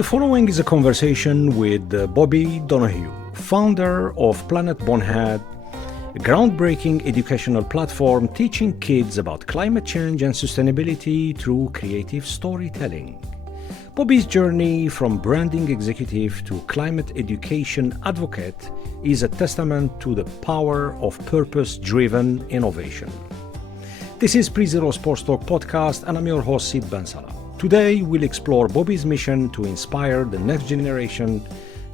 The following is a conversation with Bobby Donohue, founder of Planet Bonehead, a groundbreaking educational platform teaching kids about climate change and sustainability through creative storytelling. Bobby's journey from branding executive to climate education advocate is a testament to the power of purpose-driven innovation. This is Pre-Zero Sports Talk podcast, and I'm your host, Sid Bensala. Today, we'll explore Bobby's mission to inspire the next generation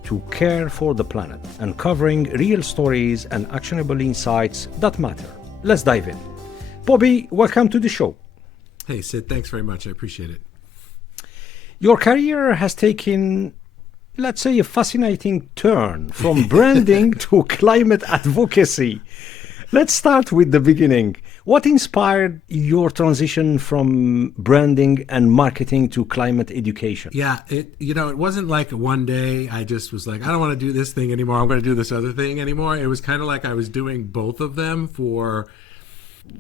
to care for the planet, uncovering real stories and actionable insights that matter. Let's dive in. Bobby, welcome to the show. Hey, Sid, thanks very much. I appreciate it. Your career has taken, let's say, a fascinating turn from branding to climate advocacy. Let's start with the beginning. What inspired your transition from branding and marketing to climate education? Yeah, it wasn't like one day I just was like, I don't want to do this thing anymore. I'm going to do this other thing anymore. It was kind of like I was doing both of them for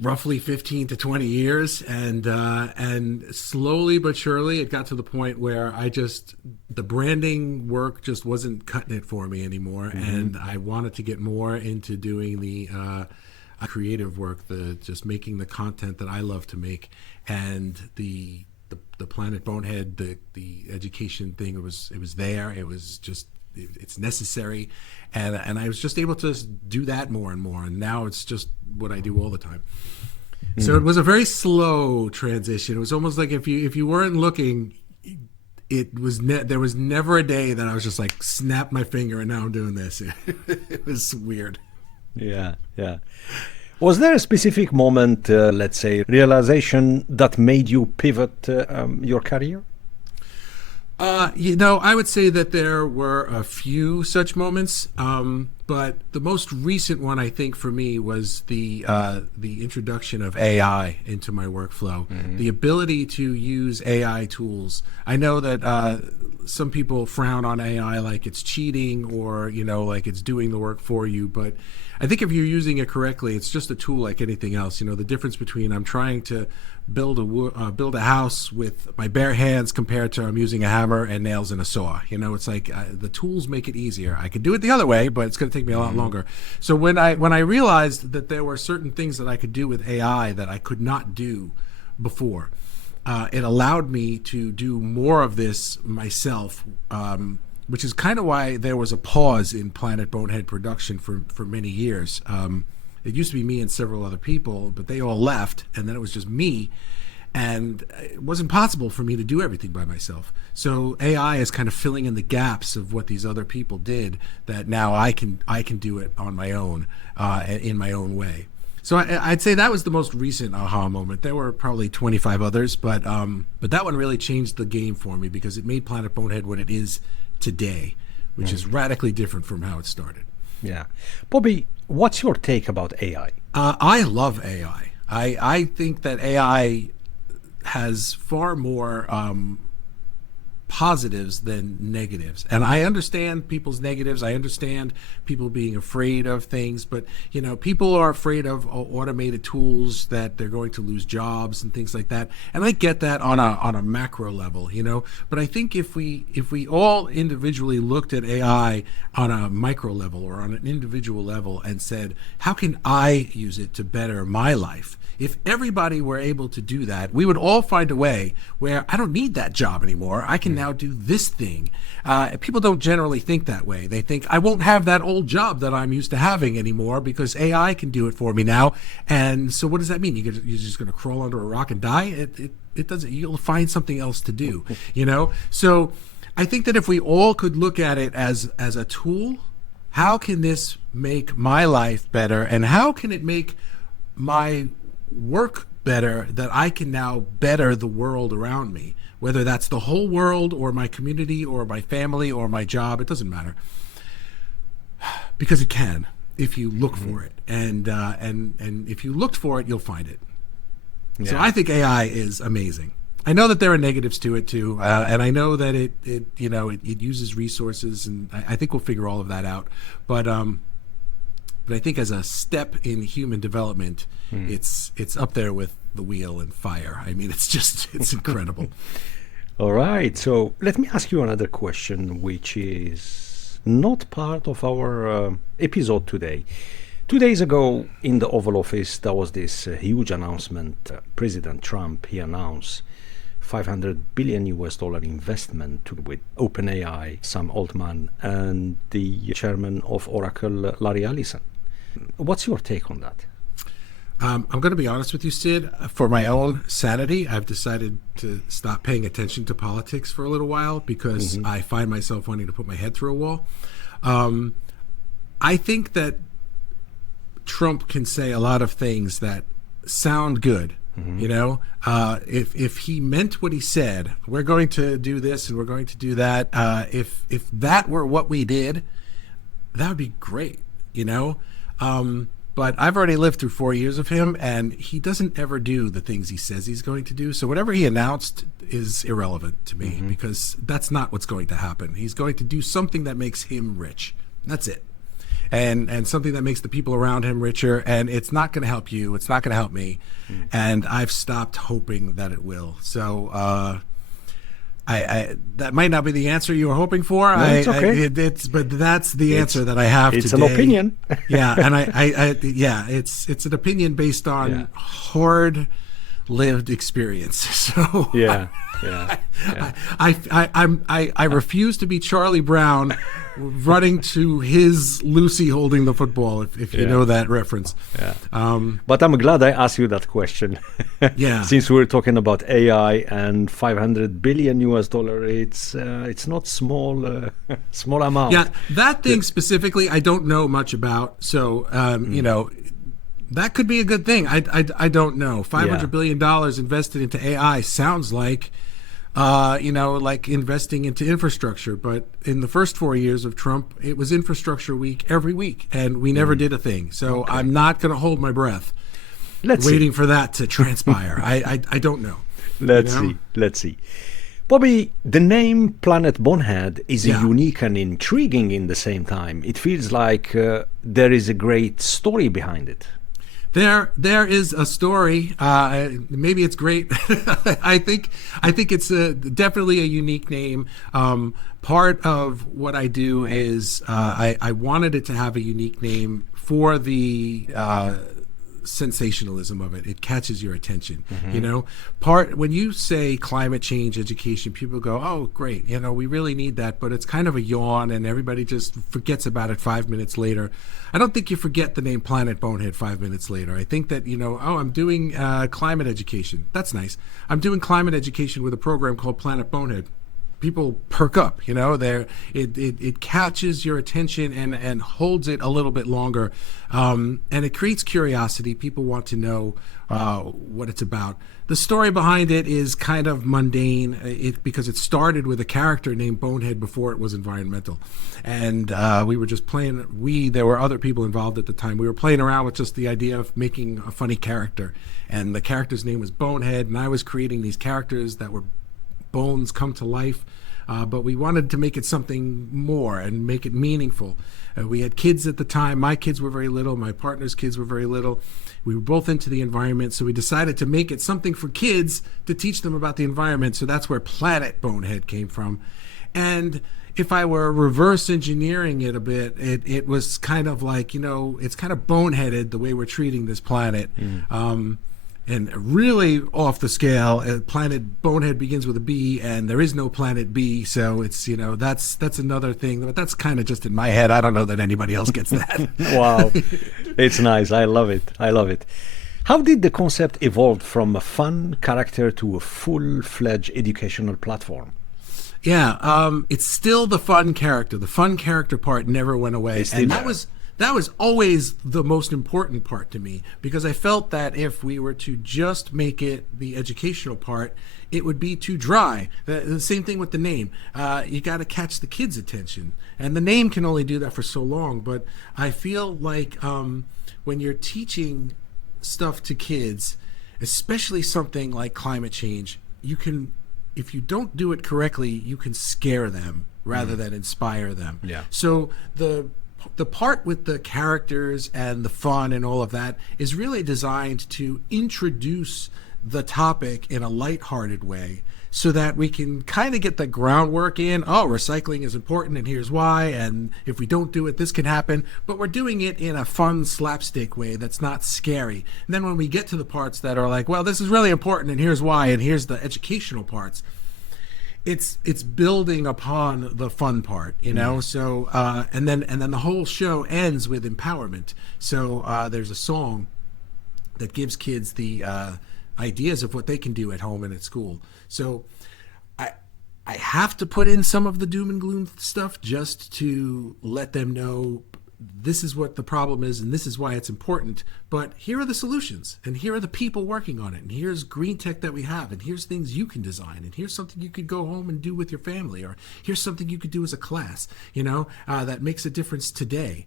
roughly 15 to 20 years. And slowly but surely it got to the point where the branding work just wasn't cutting it for me anymore. Mm-hmm. And I wanted to get more into doing the creative work, just making the content that I love to make, and the Planet Bonehead, the education thing. It was there. It was just it's necessary, and I was just able to do that more and more. And now it's just what I do all the time. Mm. So it was a very slow transition. It was almost like if you weren't looking, it was there was never a day that I was just like snap my finger and now I'm doing this. It was weird. Yeah. Was there a specific moment, let's say, realization that made you pivot your career? I would say that there were a few such moments, but the most recent one, I think, for me was the introduction of AI into my workflow. Mm-hmm. The ability to use AI tools. I know that some people frown on AI like it's cheating or, like it's doing the work for you, but I think if you're using it correctly, it's just a tool like anything else. The difference between I'm trying to build a house with my bare hands compared to I'm using a hammer and nails and a saw. It's like the tools make it easier. I could do it the other way, but it's going to take me a lot longer. So when I realized that there were certain things that I could do with AI that I could not do before, it allowed me to do more of this myself, which is kind of why there was a pause in Planet Bonehead production for many years. It used to be me and several other people, but they all left, and then it was just me, and it wasn't possible for me to do everything by myself. So AI is kind of filling in the gaps of what these other people did, that now I can do it on my own, in my own way. So I'd say that was the most recent aha moment. There were probably 25 others, but that one really changed the game for me because it made Planet Bonehead what it is today, which is radically different from how it started. Yeah. Bobby, what's your take about AI? I love AI. I think that AI has far more positives than negatives. And I understand people's negatives. I understand people being afraid of things, but people are afraid of automated tools that they're going to lose jobs and things like that. And I get that on a macro level, but I think if we all individually looked at AI on a micro level or on an individual level and said, how can I use it to better my life? If everybody were able to do that, we would all find a way where I don't need that job anymore. I can now do this thing. People don't generally think that way. They think I won't have that old job that I'm used to having anymore because AI can do it for me now. And so what does that mean? You're just going to crawl under a rock and die? It doesn't. You'll find something else to do, So I think that if we all could look at it as a tool, how can this make my life better? And how can it make my work better, that I can now better the world around me, whether that's the whole world or my community or my family or my job? It doesn't matter, because it can if you look for it, and if you looked for it, you'll find it. Yeah. So I think AI is amazing. I know that there are negatives to it too, and I know that it uses resources, and I think we'll figure all of that out. But I think as a step in human development, it's up there with the wheel and fire. I mean, it's incredible. All right. So let me ask you another question, which is not part of our episode today. 2 days ago, in the Oval Office, there was this huge announcement. President Trump, he announced 500 billion US dollar investment with OpenAI, Sam Altman, and the chairman of Oracle, Larry Ellison. What's your take on that? I'm going to be honest with you, Sid. For my own sanity, I've decided to stop paying attention to politics for a little while because I find myself wanting to put my head through a wall. I think that Trump can say a lot of things that sound good. You know, if he meant what he said, we're going to do this and we're going to do that. If that were what we did, that would be great. You know. But I've already lived through 4 years of him, and he doesn't ever do the things he says he's going to do. So whatever he announced is irrelevant to me because that's not what's going to happen. He's going to do something that makes him rich. That's it. And something that makes the people around him richer. And it's not going to help you. It's not going to help me. And I've stopped hoping that it will. So I that might not be the answer you were hoping for. No, it's okay. But that's the answer that I have today. It's an opinion. Yeah, and it's an opinion based on hard-lived experience. So I refuse to be Charlie Brown running to his Lucy holding the football, if you know that reference. But I'm glad I asked you that question. Since we're talking about AI and 500 billion US dollar, it's not small small amount. Yeah, that thing specifically, I don't know much about. So you know, that could be a good thing. I don't know. $500 billion invested into AI sounds like you know, like investing into infrastructure. But in the first 4 years of Trump, it was infrastructure week every week, and we never did a thing. So I'm not going to hold my breath waiting for that to transpire. I don't know. Let's see. Bobby, the name Planet Bonehead is unique and intriguing in the same time. It feels like there is a great story behind it. There is a story. Maybe it's great. I think it's definitely a unique name. Part of what I do is I wanted it to have a unique name for the sensationalism of it. It catches your attention. You know, when you say climate change education, people go, "Oh, great! You know, we really need that," but it's kind of a yawn, and everybody just forgets about it 5 minutes later. I don't think you forget the name Planet Bonehead 5 minutes later. I think that, you know, I'm doing climate education. That's nice. I'm doing climate education with a program called Planet Bonehead. People perk up, you know. It catches your attention and holds it a little bit longer, and it creates curiosity. People want to know what it's about. The story behind it is kind of mundane, because it started with a character named Bonehead before it was environmental, and we were just playing. There were other people involved at the time. We were playing around with just the idea of making a funny character, and the character's name was Bonehead, and I was creating these characters that were bones come to life, but we wanted to make it something more and make it meaningful. We had kids at the time. My kids were very little. My partner's kids were very little. We were both into the environment, so we decided to make it something for kids to teach them about the environment. So that's where Planet Bonehead came from. And if I were reverse engineering it a bit, it was kind of like, you know, it's kind of boneheaded the way we're treating this planet. And really off the scale, Planet Bonehead begins with a B, and there is no Planet B. So it's, you know, that's another thing. But that's kind of just in my head. I don't know that anybody else gets that. Wow, it's nice. I love it. How did the concept evolve from a fun character to a full-fledged educational platform? Yeah, it's still the fun character. The fun character part never went away, and that was always the most important part to me, because I felt that if we were to just make it the educational part, it would be too dry. The same thing with the name. You got to catch the kids' attention, and the name can only do that for so long. But I feel like when you're teaching stuff to kids, especially something like climate change, you can, if you don't do it correctly, you can scare them rather than inspire them. Yeah. So the part with the characters and the fun and all of that is really designed to introduce the topic in a lighthearted way, so that we can kind of get the groundwork in. Oh, recycling is important, and here's why. And if we don't do it, this can happen. But we're doing it in a fun slapstick way that's not scary. And then when we get to the parts that are like, well, this is really important, and here's why, and here's the educational parts, it's building upon the fun part, you know. So and then the whole show ends with empowerment. So there's a song that gives kids the ideas of what they can do at home and at school. So I have to put in some of the doom and gloom stuff just to let them know this is what the problem is and this is why it's important. But here are the solutions, and here are the people working on it, and here's green tech that we have, and here's things you can design, and here's something you could go home and do with your family, or here's something you could do as a class, you know, that makes a difference today.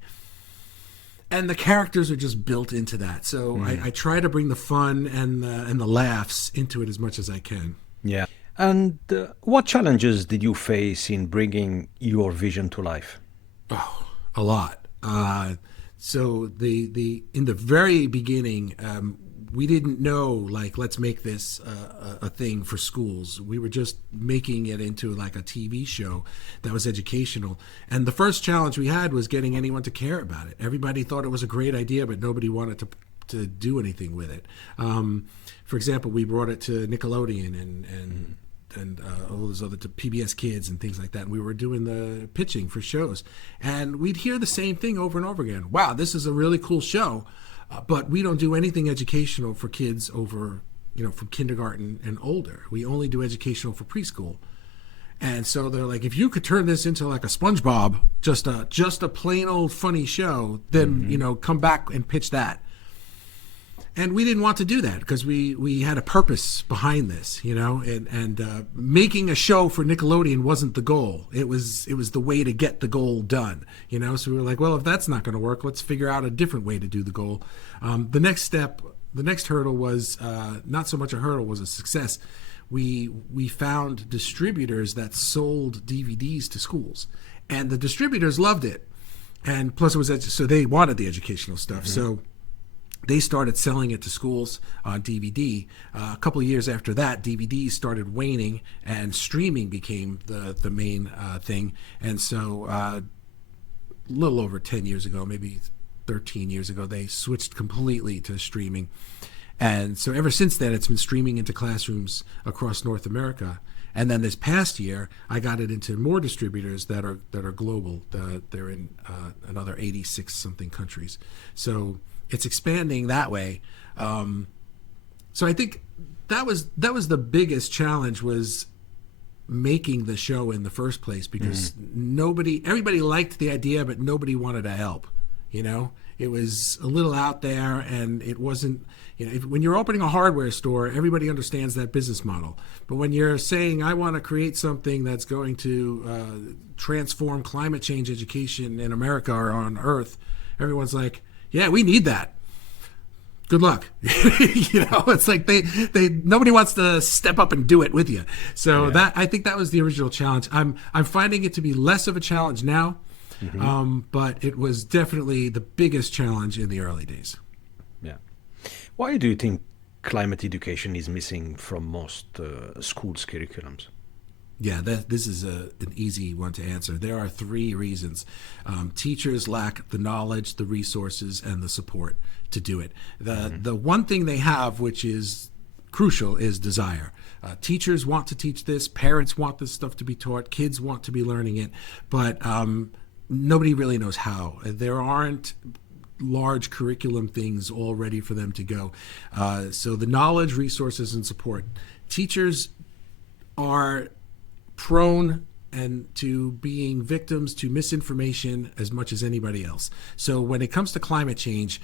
And the characters are just built into that. So I try to bring the fun and the laughs into it as much as I can. Yeah. And what challenges did you face in bringing your vision to life? Oh, a lot. So the in the very beginning, we didn't know, like, let's make this a thing for schools. We were just making it into like a TV show that was educational. And the first challenge we had was getting anyone to care about it. Everybody thought it was a great idea, but nobody wanted to do anything with it. For example, we brought it to Nickelodeon and all those other PBS Kids and things like that. And we were doing the pitching for shows, and we'd hear the same thing over and over again. Wow, this is a really cool show, but we don't do anything educational for kids over, you know, from kindergarten and older. We only do educational for preschool. And so they're like, if you could turn this into like a SpongeBob, just a plain old funny show, then you know, come back and pitch that. And we didn't want to do that because we had a purpose behind this, you know, and making a show for Nickelodeon wasn't the goal. It was the way to get the goal done, you know. So we were like, well, if that's not going to work, let's figure out a different way to do the goal. The next hurdle was not so much a hurdle, was a success. We found distributors that sold DVDs to schools, and the distributors loved it, and plus it was so they wanted the educational stuff. So they started selling it to schools on DVD. A couple of years after that, DVDs started waning, and streaming became the main thing. And so a little over 10 years ago, maybe 13 years ago, they switched completely to streaming. And so ever since then, it's been streaming into classrooms across North America. And then this past year, I got it into more distributors that are global. They're in another 86 something countries. So it's expanding that way. So I think that was the biggest challenge, was making the show in the first place, because everybody liked the idea, but nobody wanted to help. You know, it was a little out there, and it wasn't, you know, when you're opening a hardware store, everybody understands that business model. But when you're saying, I want to create something that's going to transform climate change education in America or on Earth, everyone's like, yeah, we need that. Good luck. You know, it's like they nobody wants to step up and do it with you. So I think that was the original challenge. I'm finding it to be less of a challenge now, but it was definitely the biggest challenge in the early days. Yeah. Why do you think climate education is missing from most schools' curriculums? Yeah, this is an easy one to answer. There are three reasons. Teachers lack the knowledge, the resources, and the support to do it. The one thing they have, which is crucial, is desire. Teachers want to teach this, parents want this stuff to be taught, kids want to be learning it, but nobody really knows how. There aren't large curriculum things all ready for them to go. So the knowledge, resources, and support. Teachers are prone and to being victims to misinformation as much as anybody else. So when it comes to climate change,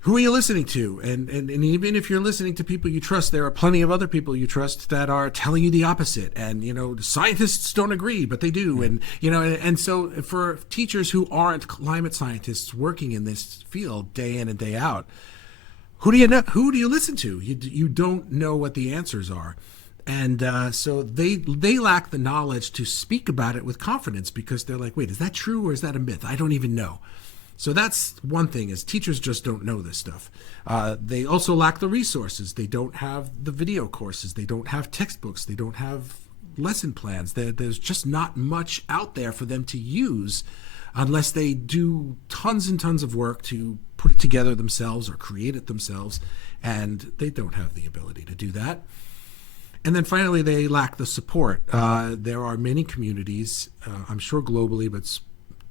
who are you listening to? And even if you're listening to people you trust, there are plenty of other people you trust that are telling you the opposite. And, you know, scientists don't agree, but they do. And, you know, and so for teachers who aren't climate scientists working in this field day in and day out, who do you listen to? You don't know what the answers are. And so they lack the knowledge to speak about it with confidence, because they're like, wait, is that true or is that a myth? I don't even know. So that's one thing, is teachers just don't know this stuff. They also lack the resources. They don't have the video courses. They don't have textbooks. They don't have lesson plans. There's just not much out there for them to use unless they do tons and tons of work to put it together themselves or create it themselves, and they don't have the ability to do that. And then finally, they lack the support. There are many communities, I'm sure globally, but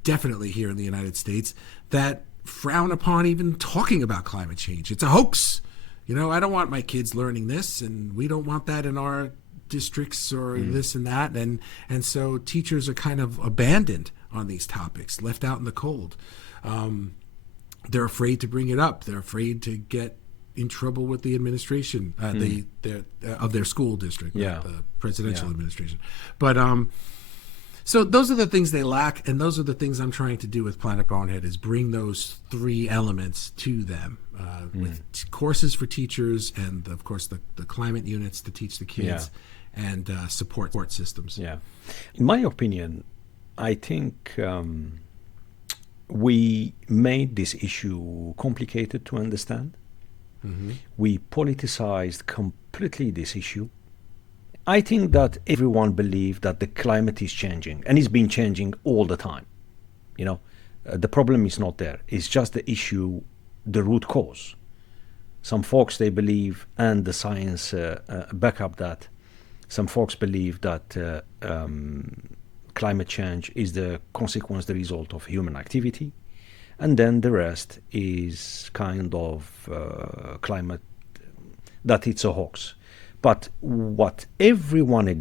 definitely here in the United States, that frown upon even talking about climate change. It's a hoax. I don't want my kids learning this, and we don't want that in our districts or this and that. And so teachers are kind of abandoned on these topics, left out in the cold. They're afraid to bring it up. They're afraid to get in trouble with the administration of their school district, the presidential administration. But so those are the things they lack, and those are the things I'm trying to do with Planet Bonehead, is bring those three elements to them, with courses for teachers, and of course the climate units to teach the kids, and support systems. Yeah, in my opinion, I think we made this issue complicated to understand. We politicized completely this issue. I think that everyone believes that the climate is changing, and it's been changing all the time. The problem is not there. It's just the issue, the root cause. Some folks, they believe, and the science back up that, some folks believe that climate change is the consequence, the result of human activity. And then the rest is kind of climate, that it's a hoax. But what everyone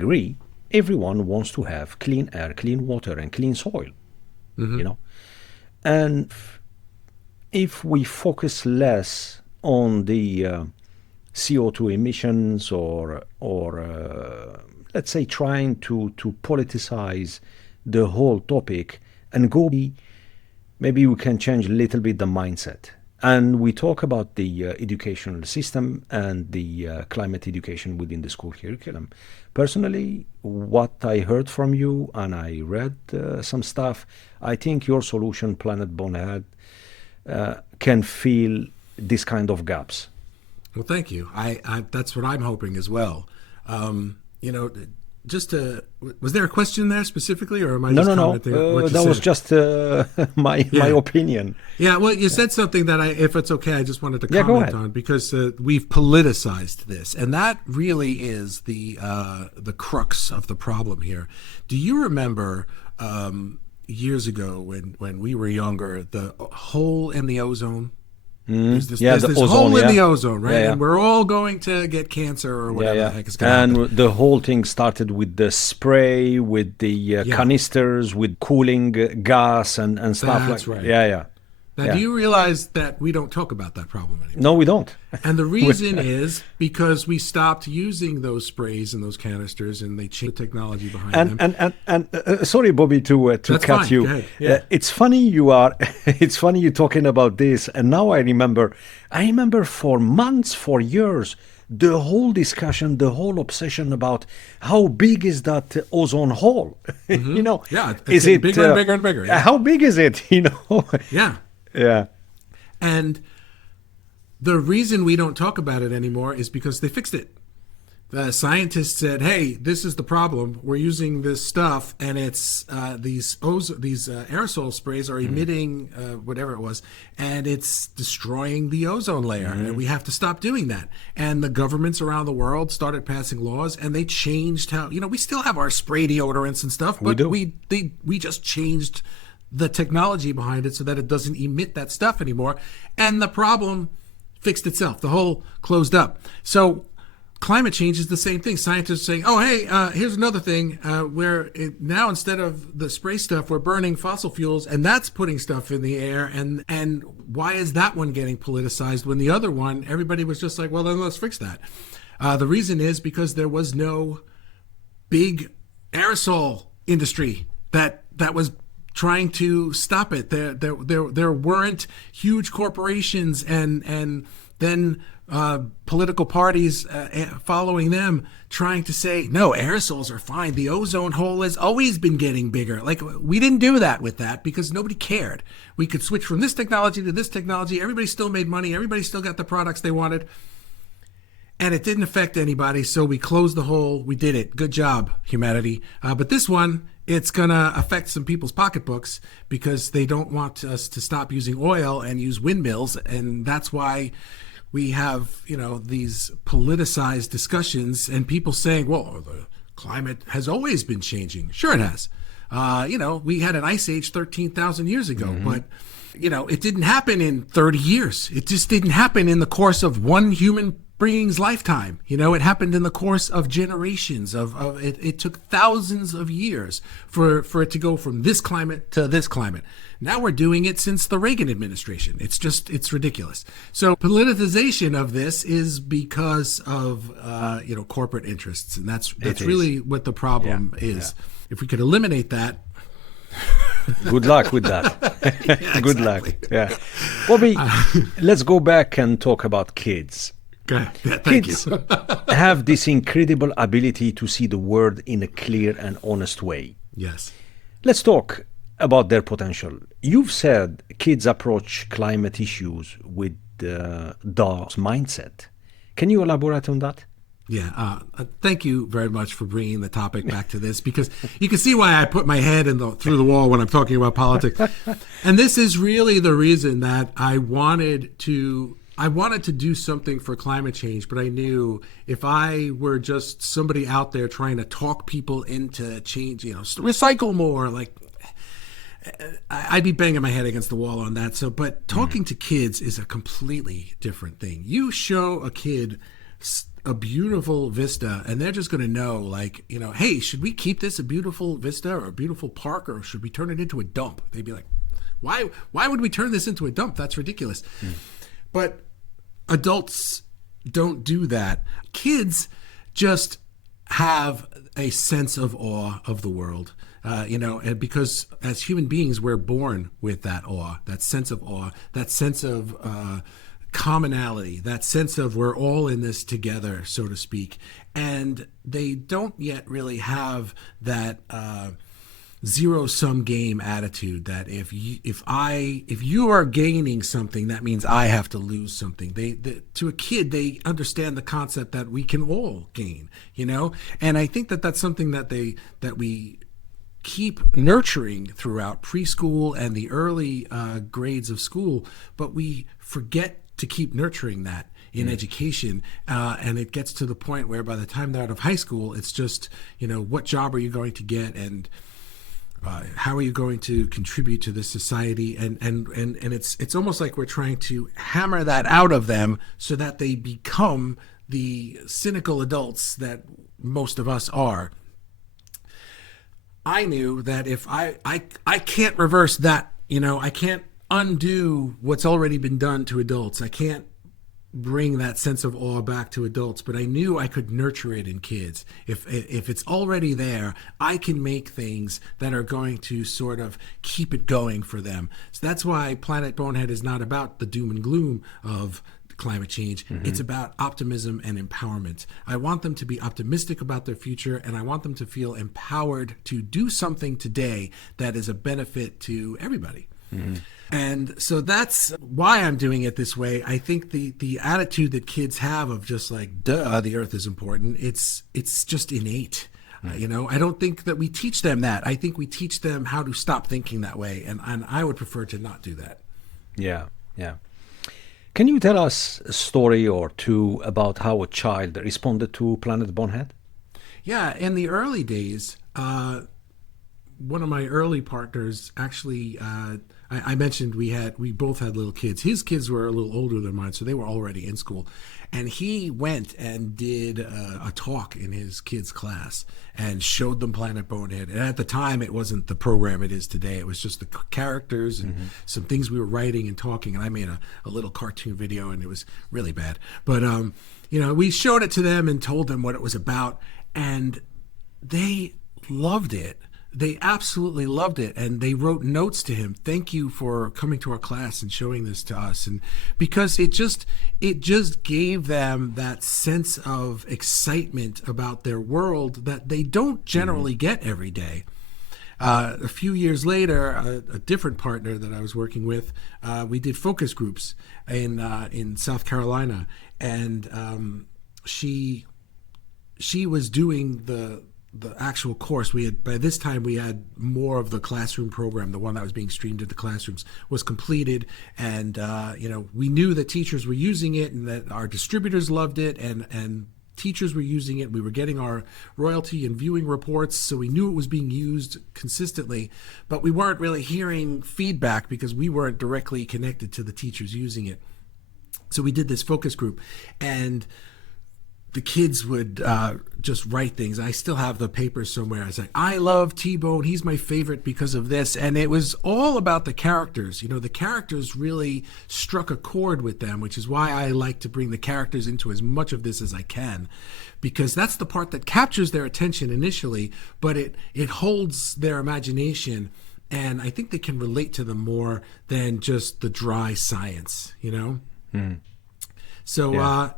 wants to have clean air, clean water, and clean soil, And if we focus less on the CO2 emissions or let's say trying to politicize the whole topic and maybe we can change a little bit the mindset. And we talk about the educational system and the climate education within the school curriculum. Personally, what I heard from you, and I read some stuff, I think your solution, Planet Bonehead, can fill this kind of gaps. Well, thank you. I that's what I'm hoping as well. Was there a question there specifically, or am I just commenting on what you that said? was just my opinion. Yeah, well, you said something that if it's okay, I just wanted to comment on, because we've politicized this, and that really is the crux of the problem here. Do you remember years ago when we were younger, the hole in the ozone? There's this hole in the ozone, right? And we're all going to get cancer or whatever the heck is going to happen. And the whole thing started with the spray, with the canisters, with cooling gas and stuff. That's like right. Yeah. Now, do you realize that we don't talk about that problem anymore? No, we don't. And the reason is because we stopped using those sprays and those canisters, and they changed the technology behind them. And sorry, Bobby, to cut you. Go ahead. Yeah. It's funny it's funny you're talking about this. And now I remember for months, for years, the whole discussion, the whole obsession about how big is that ozone hole? It's getting bigger and bigger and bigger. Yeah. How big is it? Yeah. Yeah. And the reason we don't talk about it anymore is because they fixed it. The scientists said, hey, this is the problem. We're using this stuff, and it's these aerosol sprays are emitting whatever it was, and it's destroying the ozone layer, and we have to stop doing that. And the governments around the world started passing laws, and they changed how, we still have our spray deodorants and stuff, but we just changed the technology behind it so that it doesn't emit that stuff anymore, and the problem fixed itself. The hole closed up. So climate change is the same thing. Scientists are saying, oh, hey, here's another thing where now instead of the spray stuff, we're burning fossil fuels, and that's putting stuff in the air. And why is that one getting politicized when the other one, everybody was just like, well, then let's fix that. The reason is because there was no big aerosol industry that was trying to stop it. There weren't huge corporations and then political parties following them trying to say, no, aerosols are fine. The ozone hole has always been getting bigger. Like, we didn't do that with that because nobody cared. We could switch from this technology to this technology. Everybody still made money. Everybody still got the products they wanted. And it didn't affect anybody, so we closed the hole. We did it. Good job, humanity. But this one, it's going to affect some people's pocketbooks because they don't want us to stop using oil and use windmills. And that's why we have, these politicized discussions and people saying, well, the climate has always been changing. Sure it has. We had an ice age 13,000 years ago, but, it didn't happen in 30 years. It just didn't happen in the course of one human being's lifetime. It happened in the course of generations it took thousands of years for it to go from this climate to this climate. Now we're doing it since the Reagan administration. It's ridiculous. So politicization of this is because of corporate interests, and that's really what the problem is. Yeah. If we could eliminate that. Good luck with that. Yeah, Good luck. Yeah. Bobby, let's go back and talk about kids. Yeah, thank you. Kids have this incredible ability to see the world in a clear and honest way. Yes. Let's talk about their potential. You've said kids approach climate issues with DOS mindset. Can you elaborate on that? Yeah, thank you very much for bringing the topic back to this, because you can see why I put my head through the wall when I'm talking about politics. And this is really the reason that I wanted to do something for climate change, but I knew if I were just somebody out there trying to talk people into change, recycle more, I'd be banging my head against the wall on that. But talking to kids is a completely different thing. You show a kid a beautiful vista and they're just going to know, hey, should we keep this a beautiful vista or a beautiful park, or should we turn it into a dump? They'd be like, why would we turn this into a dump? That's ridiculous. But adults don't do that. Kids just have a sense of awe of the world, and because as human beings, we're born with that awe, that sense of awe, that sense of commonality, that sense of we're all in this together, so to speak. And they don't yet really have that zero-sum game attitude that if you are gaining something, that means I have to lose something. To a kid, they understand the concept that we can all gain, and I think that that's something that we keep nurturing throughout preschool and the early grades of school, but we forget to keep nurturing that in education, and it gets to the point where by the time they're out of high school, it's just, what job are you going to get, and how are you going to contribute to this society? And it's almost like we're trying to hammer that out of them so that they become the cynical adults that most of us are. I knew that if I can't reverse that, I can't undo what's already been done to adults. I can't bring that sense of awe back to adults, but I knew I could nurture it in kids. If it's already there, I can make things that are going to sort of keep it going for them. So that's why Planet Bonehead is not about the doom and gloom of climate change. It's about optimism and empowerment. I want them to be optimistic about their future, and I want them to feel empowered to do something today that is a benefit to everybody. And so that's why I'm doing it this way. I think the attitude that kids have of just duh, the earth is important, it's just innate. I don't think that we teach them that. I think we teach them how to stop thinking that way, and I would prefer to not do that. Yeah. Can you tell us a story or two about how a child responded to Planet Bonehead? Yeah, in the early days, one of my early partners actually, I mentioned we both had little kids. His kids were a little older than mine, so they were already in school. And he went and did a talk in his kids' class and showed them Planet Bonehead. And at the time, it wasn't the program it is today. It was just the characters and some things we were writing and talking. And I made a little cartoon video, and it was really bad. But, we showed it to them and told them what it was about. And they loved it. they absolutely loved it, and they wrote notes to him. Thank you for coming to our class and showing this to us. And because it just gave them that sense of excitement about their world that they don't generally get every day. A few years later, a different partner that I was working with, we did focus groups in South Carolina, and she was doing the actual course. By this time we had more of the classroom program, the one that was being streamed into classrooms, was completed, and we knew that teachers were using it and that our distributors loved it, and teachers were using it. We were getting our royalty and viewing reports, so we knew it was being used consistently, but we weren't really hearing feedback because we weren't directly connected to the teachers using it. So we did this focus group, and the kids would just write things. I still have the papers somewhere. I was like, I love T-Bone. He's my favorite because of this. And it was all about the characters. The characters really struck a chord with them, which is why I like to bring the characters into as much of this as I can, because that's the part that captures their attention initially, but it holds their imagination. And I think they can relate to them more than just the dry science, So, Yeah.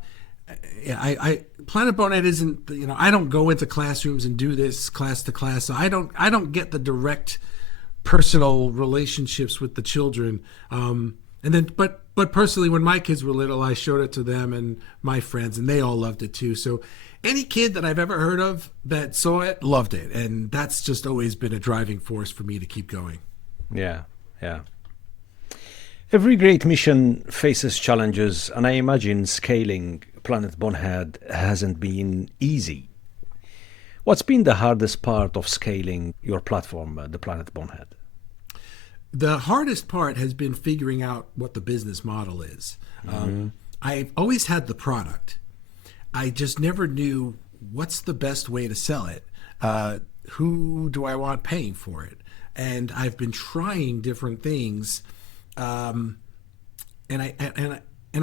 I Planet Bonehead isn't, I don't go into classrooms and do this class to class, so I don't get the direct personal relationships with the children. But personally, when my kids were little, I showed it to them and my friends, and they all loved it too. So any kid that I've ever heard of that saw it loved it, and that's just always been a driving force for me to keep going. Yeah, yeah. Every great mission faces challenges, and I imagine scaling Planet Bonehead hasn't been easy. What's been the hardest part of scaling your platform, the Planet Bonehead? The hardest part has been figuring out what the business model is. I've always had the product. I just never knew what's the best way to sell it. Who do I want paying for it? And I've been trying different things. And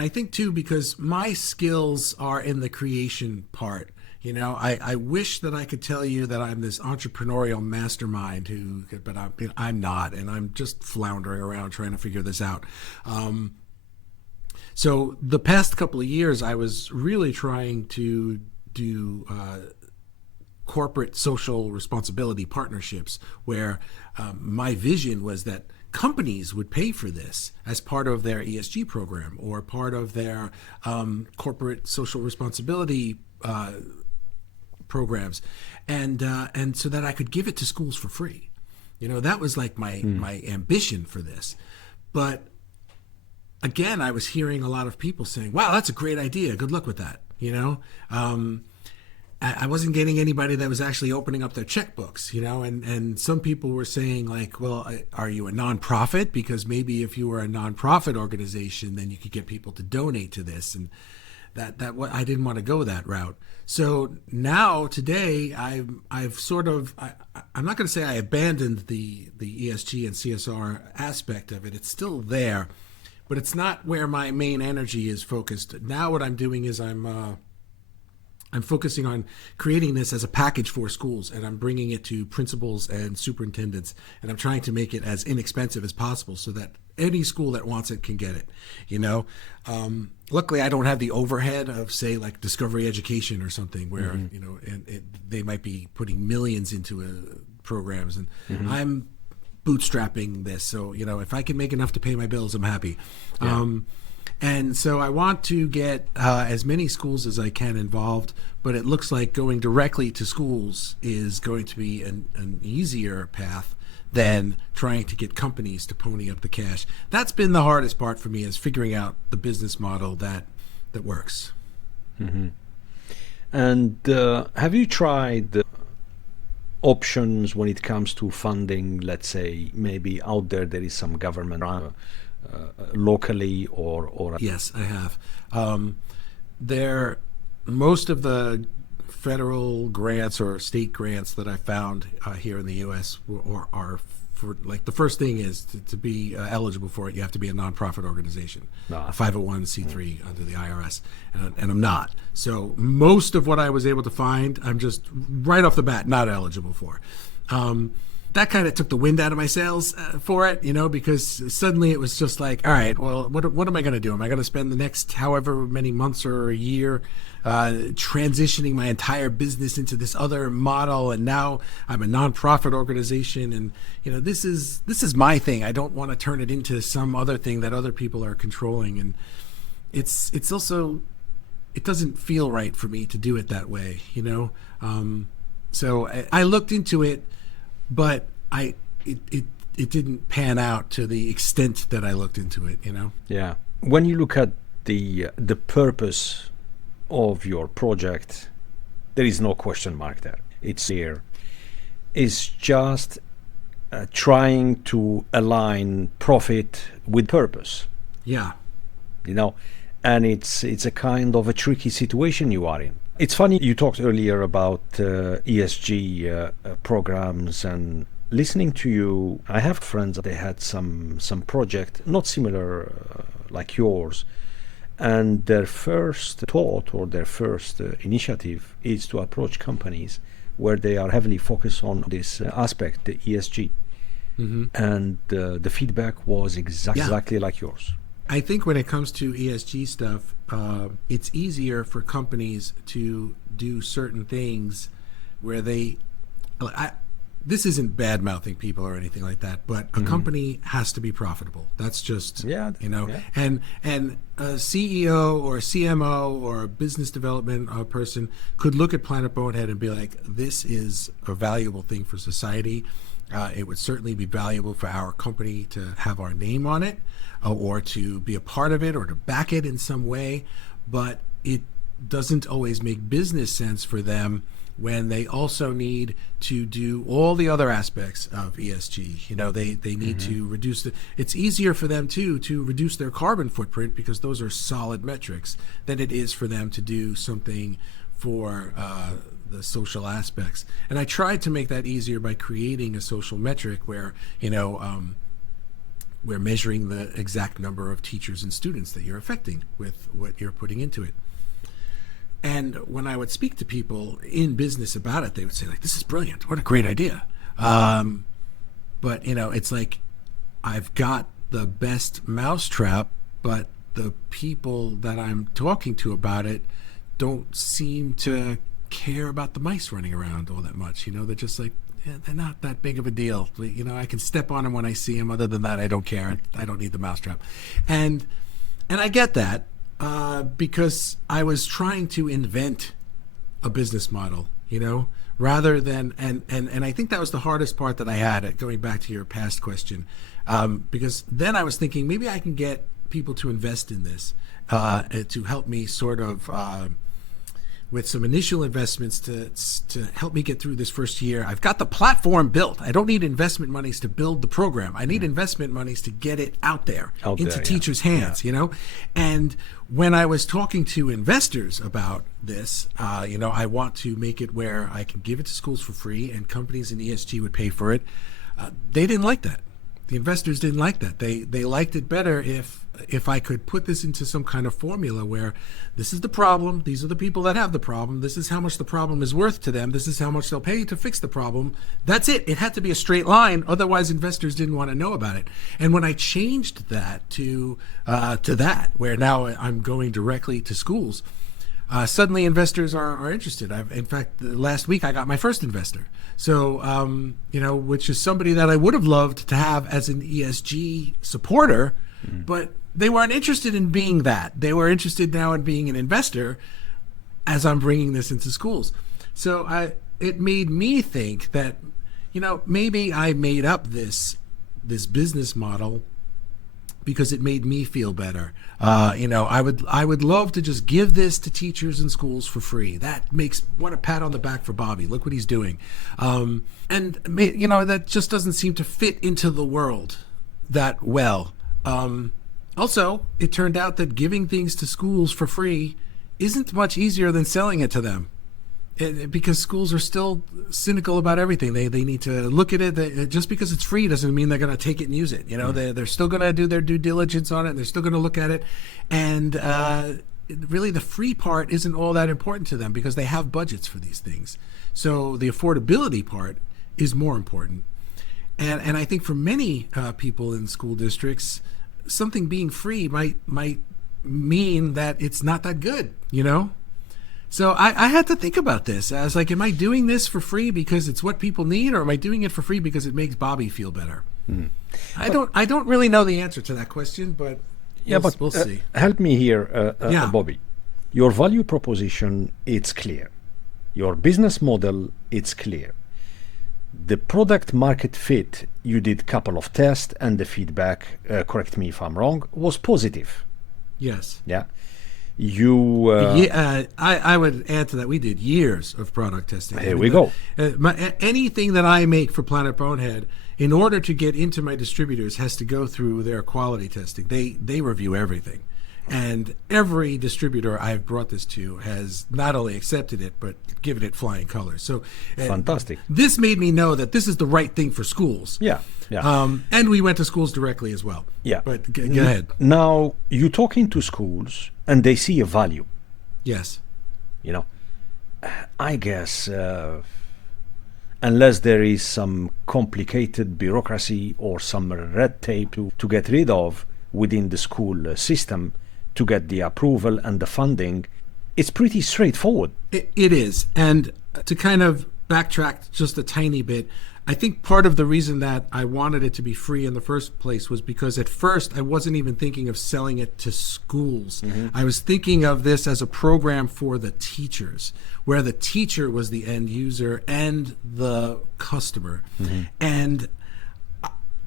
I think too, because my skills are in the creation part. I wish that I could tell you that I'm this entrepreneurial mastermind but I'm not, and I'm just floundering around trying to figure this out. So the past couple of years, I was really trying to do corporate social responsibility partnerships, where my vision was that companies would pay for this as part of their ESG program or part of their corporate social responsibility programs, and so that I could give it to schools for free. That was like my ambition for this. But again, I was hearing a lot of people saying, "Wow, that's a great idea. Good luck with that." I wasn't getting anybody that was actually opening up their checkbooks, and some people were saying like, well, are you a nonprofit? Because maybe if you were a nonprofit organization, then you could get people to donate to this. And I didn't want to go that route. So now today I'm not going to say I abandoned the ESG and CSR aspect of it. It's still there, but it's not where my main energy is focused. Now what I'm doing is I'm focusing on creating this as a package for schools, and I'm bringing it to principals and superintendents, and I'm trying to make it as inexpensive as possible so that any school that wants it can get it. Luckily, I don't have the overhead of, say, like Discovery Education or something where, they might be putting millions into programs, and I'm bootstrapping this. So, if I can make enough to pay my bills, I'm happy. Yeah. And so I want to get as many schools as I can involved, but it looks like going directly to schools is going to be an easier path than trying to get companies to pony up the cash. That's been the hardest part for me, is figuring out the business model that works. Mm-hmm. And have you tried options when it comes to funding? Let's say maybe out there is some government locally or Yes, I have. Most of the federal grants or state grants that I found here in the U.S. are for, like, the first thing is to be eligible for it, you have to be a nonprofit organization, a 501c3 under the IRS, and I'm not. So most of what I was able to find, I'm just right off the bat not eligible for. that kind of took the wind out of my sails for it, because suddenly it was just like, all right, well, what am I going to do? Am I going to spend the next however many months or a year transitioning my entire business into this other model? And now I'm a nonprofit organization, and this is my thing. I don't want to turn it into some other thing that other people are controlling. And it's also, it doesn't feel right for me to do it that way, So I looked into it, but it didn't pan out to the extent that I looked into it, Yeah. When you look at the purpose of your project, there is no question mark there. It's here. It's just trying to align profit with purpose. Yeah. And it's a kind of a tricky situation you are in. It's funny, you talked earlier about ESG programs, and listening to you, I have friends that they had some project not similar like yours, and their first thought or their first initiative is to approach companies where they are heavily focused on this aspect, the ESG. Mm-hmm. And the feedback was exactly like yours. I think when it comes to ESG stuff, it's easier for companies to do certain things where this isn't bad mouthing people or anything like that, but a company has to be profitable. That's just, and a CEO or a CMO or a business development person could look at Planet Bonehead and be like, this is a valuable thing for society. It would certainly be valuable for our company to have our name on it, or to be a part of it, or to back it in some way. But it doesn't always make business sense for them when they also need to do all the other aspects of ESG. They need to reduce it's easier for them to reduce their carbon footprint, because those are solid metrics, than it is for them to do something for the social aspects. And I tried to make that easier by creating a social metric where, we're measuring the exact number of teachers and students that you're affecting with what you're putting into it. And when I would speak to people in business about it, they would say, like, this is brilliant. What a great idea. But, it's like, I've got the best mousetrap, but the people that I'm talking to about it don't seem to care about the mice running around all that much. They're just like, they're not that big of a deal. I can step on them when I see them. Other than that, I don't care. I don't need the mousetrap. And I get that because I was trying to invent a business model, rather than, and I think that was the hardest part that I had, going back to your past question, because then I was thinking maybe I can get people to invest in this, to help me sort of with some initial investments to help me get through this first year. I've got the platform built. I don't need investment monies to build the program. I need investment monies to get it out there into teachers' hands, And when I was talking to investors about this, I want to make it where I can give it to schools for free and companies in ESG would pay for it. They didn't like that. The investors didn't like that. They liked it better if I could put this into some kind of formula where this is the problem, these are the people that have the problem, this is how much the problem is worth to them, this is how much they'll pay to fix the problem. That's it. It had to be a straight line, otherwise investors didn't want to know about it. And when I changed that to that, where now I'm going directly to schools, suddenly investors are interested. In fact, last week I got my first investor. So, which is somebody that I would have loved to have as an ESG supporter, but they weren't interested in being that. They were interested now in being an investor as I'm bringing this into schools. So it made me think that, maybe I made up this business model because it made me feel better. I would love to just give this to teachers and schools for free. What a pat on the back for Bobby. Look what he's doing. That just doesn't seem to fit into the world that well. Also, it turned out that giving things to schools for free isn't much easier than selling it to them. Because schools are still cynical about everything. They need to look at it. Just because it's free doesn't mean they're going to take it and use it. They're still going to do their due diligence on it. They're still going to look at it. And really the free part isn't all that important to them because they have budgets for these things. So the affordability part is more important. And I think for many people in school districts, something being free might mean that it's not that good, you know? So I had to think about this. I was like, am I doing this for free because it's what people need, or am I doing it for free because it makes Bobby feel better? I don't really know the answer to that question, but we'll see. Help me here, Bobby. Your value proposition, it's clear. Your business model, it's clear. The product market fit, you did couple of tests and the feedback, correct me if I'm wrong, was positive. Yes. Yeah. I would add to that. We did years of product testing. Here we go. Anything that I make for Planet Bonehead, in order to get into my distributors, has to go through their quality testing. They review everything. And every distributor I've brought this to has not only accepted it, but given it flying colors. So fantastic. This made me know that this is the right thing for schools. Yeah. And we went to schools directly as well. Yeah. But go ahead. Now, you talking to schools and they see a value. Yes. You know, I guess unless there is some complicated bureaucracy or some red tape to get rid of within the school system, to get the approval and the funding, it's pretty straightforward. It is. And to kind of backtrack just a tiny bit, I think part of the reason that I wanted it to be free in the first place was because at first I wasn't even thinking of selling it to schools. I was thinking of this as a program for the teachers, where the teacher was the end user and the customer. And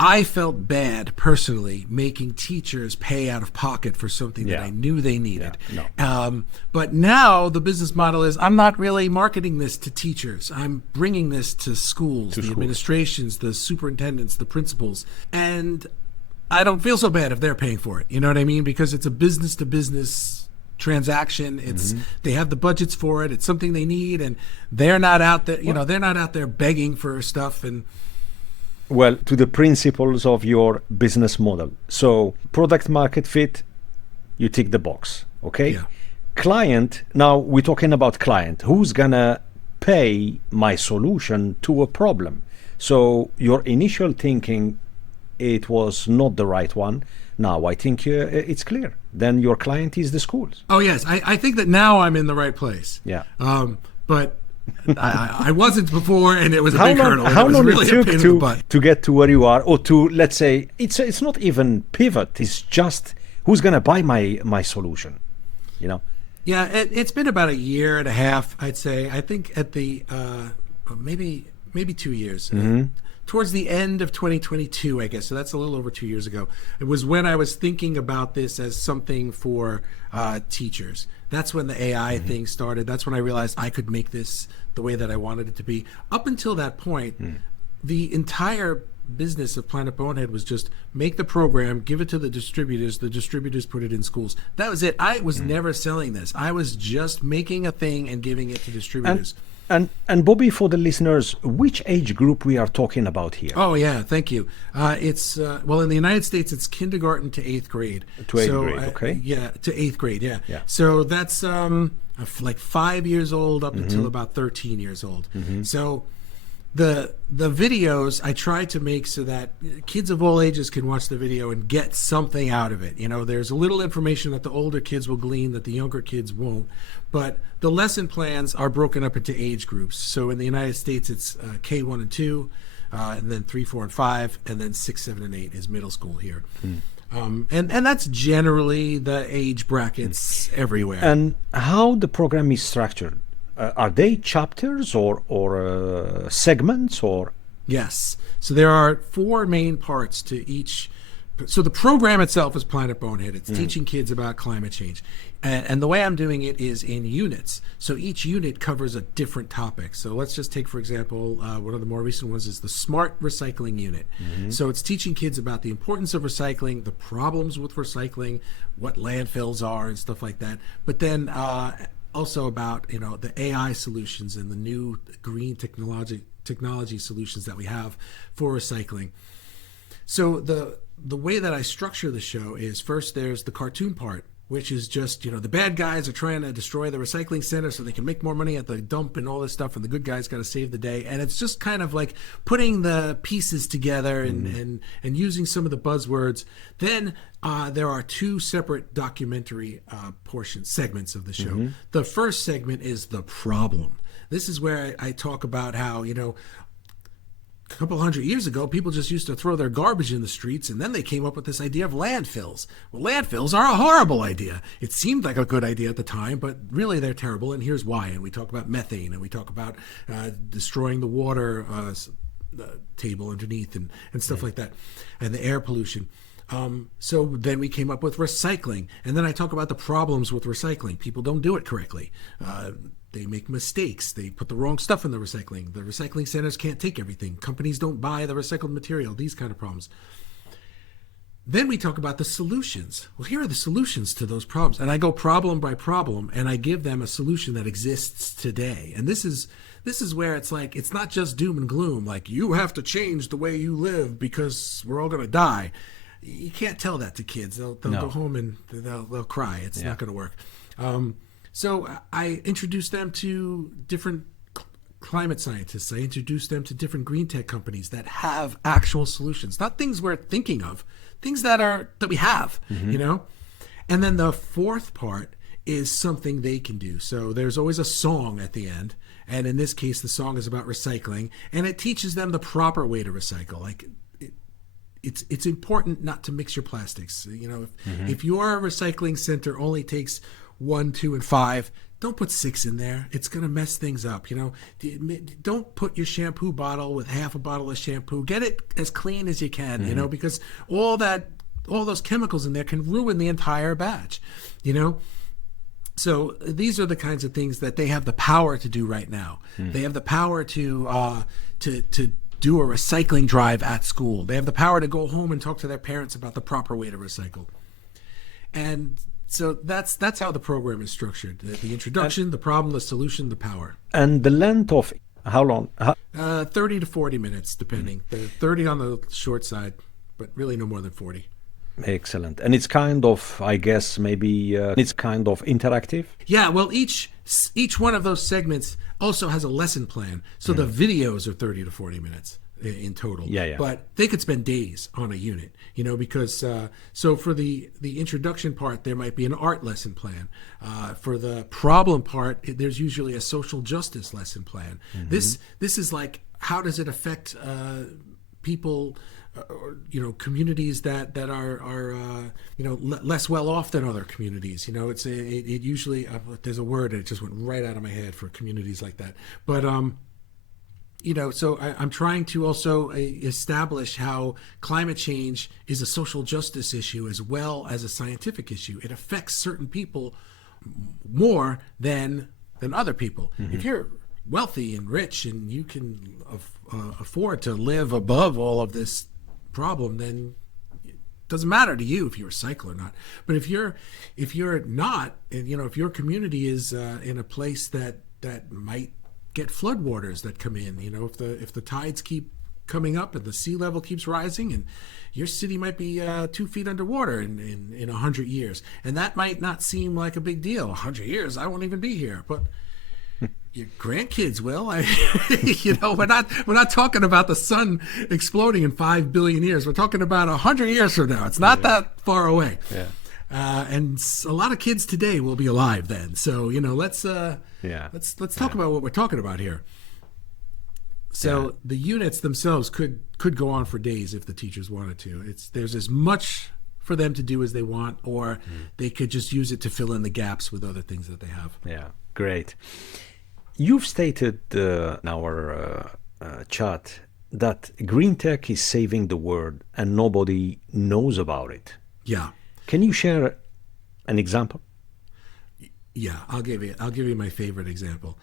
I felt bad personally making teachers pay out of pocket for something that I knew they needed. But now the business model is, I'm not really marketing this to teachers. I'm bringing this to schools, the administrations, the superintendents, the principals. And I don't feel so bad if they're paying for it. You know what I mean? Because it's a business to business transaction. It's they have the budgets for it. It's something they need, and they're not out there, they're not out there begging for stuff. And well, to the principles of your business model. So product market fit, you tick the box, okay? Yeah. Client, now we're talking about client. Who's gonna pay my solution to a problem? So your initial thinking, it was not the right one. Now I think it's clear. Then your client is the schools. Oh yes, I think that now I'm in the right place. Yeah. But I wasn't before, and it was a big hurdle. How long really it took to get to where you are, or to, let's say, it's not even pivot. It's just who's going to buy my solution, you know? Yeah, it's been about a year and a half, I'd say. I think at the maybe 2 years. Towards the end of 2022, I guess. So that's a little over 2 years ago. It was when I was thinking about this as something for teachers. That's when the AI thing started. That's when I realized I could make this the way that I wanted it to be. Up until that point, the entire business of Planet Bonehead was just make the program, give it to the distributors put it in schools. That was it. I was never selling this. I was just making a thing and giving it to distributors. And Bobby, for the listeners, which age group we are talking about here? Oh yeah, thank you. It's well, in the United States, it's kindergarten to 8th grade. To 8th grade, okay. Yeah, to 8th grade. Yeah. So that's like 5 years old up until about 13 years old. So the videos I try to make so that kids of all ages can watch the video and get something out of it. You know, there's a little information that the older kids will glean that the younger kids won't. But the lesson plans are broken up into age groups. So in the United States, it's K1 and 2, and then 3, 4, and 5, and then 6, 7, and 8 is middle school here. And that's generally the age brackets everywhere. And how the program is structured? Are they chapters or segments or? Yes. So there are 4 main parts to each. So the program itself is Planet Bonehead. It's teaching kids about climate change. And the way I'm doing it is in units. So each unit covers a different topic. So let's just take, for example, one of the more recent ones is the Smart Recycling Unit. So it's teaching kids about the importance of recycling, the problems with recycling, what landfills are and stuff like that. But then also about, the AI solutions and the new green technology solutions that we have for recycling. So the way that I structure the show is, first there's the cartoon part, which is just, the bad guys are trying to destroy the recycling center so they can make more money at the dump and all this stuff, and the good guys got to save the day. And it's just kind of like putting the pieces together and using some of the buzzwords. Then there are two separate documentary segments of the show. The first segment is the problem. This is where I talk about how, a couple hundred years ago, people just used to throw their garbage in the streets, and then they came up with this idea of landfills. Well, landfills are a horrible idea. It seemed like a good idea at the time, but really they're terrible, and here's why. And we talk about methane, and we talk about destroying the water table underneath and stuff like that, and the air pollution. So then we came up with recycling, and then I talk about the problems with recycling. People don't do it correctly. They make mistakes. They put the wrong stuff in the recycling. The recycling centers can't take everything. Companies don't buy the recycled material, these kind of problems. Then we talk about the solutions. Well, here are the solutions to those problems. And I go problem by problem, and I give them a solution that exists today. And this is where it's like, it's not just doom and gloom, like you have to change the way you live because we're all going to die. You can't tell that to kids. They'll go home and they'll cry. It's not going to work. So I introduced them to different climate scientists. I introduced them to different green tech companies that have actual solutions, not things we're thinking of, things that we have, And then the fourth part is something they can do. So there's always a song at the end. And in this case, the song is about recycling, and it teaches them the proper way to recycle. Like it's important not to mix your plastics. If your recycling center only takes 1, 2, and 5, don't put 6 in there. It's going to mess things up. Don't put your shampoo bottle with half a bottle of shampoo. Get it as clean as you can, because all those chemicals in there can ruin the entire batch, So these are the kinds of things that they have the power to do right now. They have the power to do a recycling drive at school. They have the power to go home and talk to their parents about the proper way to recycle. And so that's how the program is structured. The introduction, the problem, the solution, the power. And the length of how long? 30 to 40 minutes, depending. 30 on the short side, but really no more than 40. Excellent. And it's kind of, I guess, maybe it's kind of interactive? Yeah, well, each one of those segments also has a lesson plan. So the videos are 30 to 40 minutes in total. Yeah. But they could spend days on a unit, because so for the introduction part, there might be an art lesson plan. For the problem part, there's usually a social justice lesson plan. This is like, how does it affect people, communities that are less well off than other communities. It usually there's a word and it just went right out of my head for communities like that. But so I'm trying to also establish how climate change is a social justice issue as well as a scientific issue. It affects certain people more than other people. If you're wealthy and rich and you can afford to live above all of this problem, then it doesn't matter to you if you recycle or not. But if you're not, and if your community is in a place that might get floodwaters that come in, if the tides keep coming up and the sea level keeps rising, and your city might be 2 feet underwater in 100 years, and that might not seem like a big deal. 100 years, I won't even be here, but your grandkids will. We're not talking about the sun exploding in 5 billion years. We're talking about 100 years from now. It's not that far away. Yeah. And a lot of kids today will be alive then. So let's talk about what we're talking about here. So the units themselves could go on for days if the teachers wanted to. There's as much for them to do as they want, or they could just use it to fill in the gaps with other things that they have. Yeah, great. You've stated in our chat that green tech is saving the world and nobody knows about it. Yeah. Can you share an example? Yeah, I'll give you my favorite example.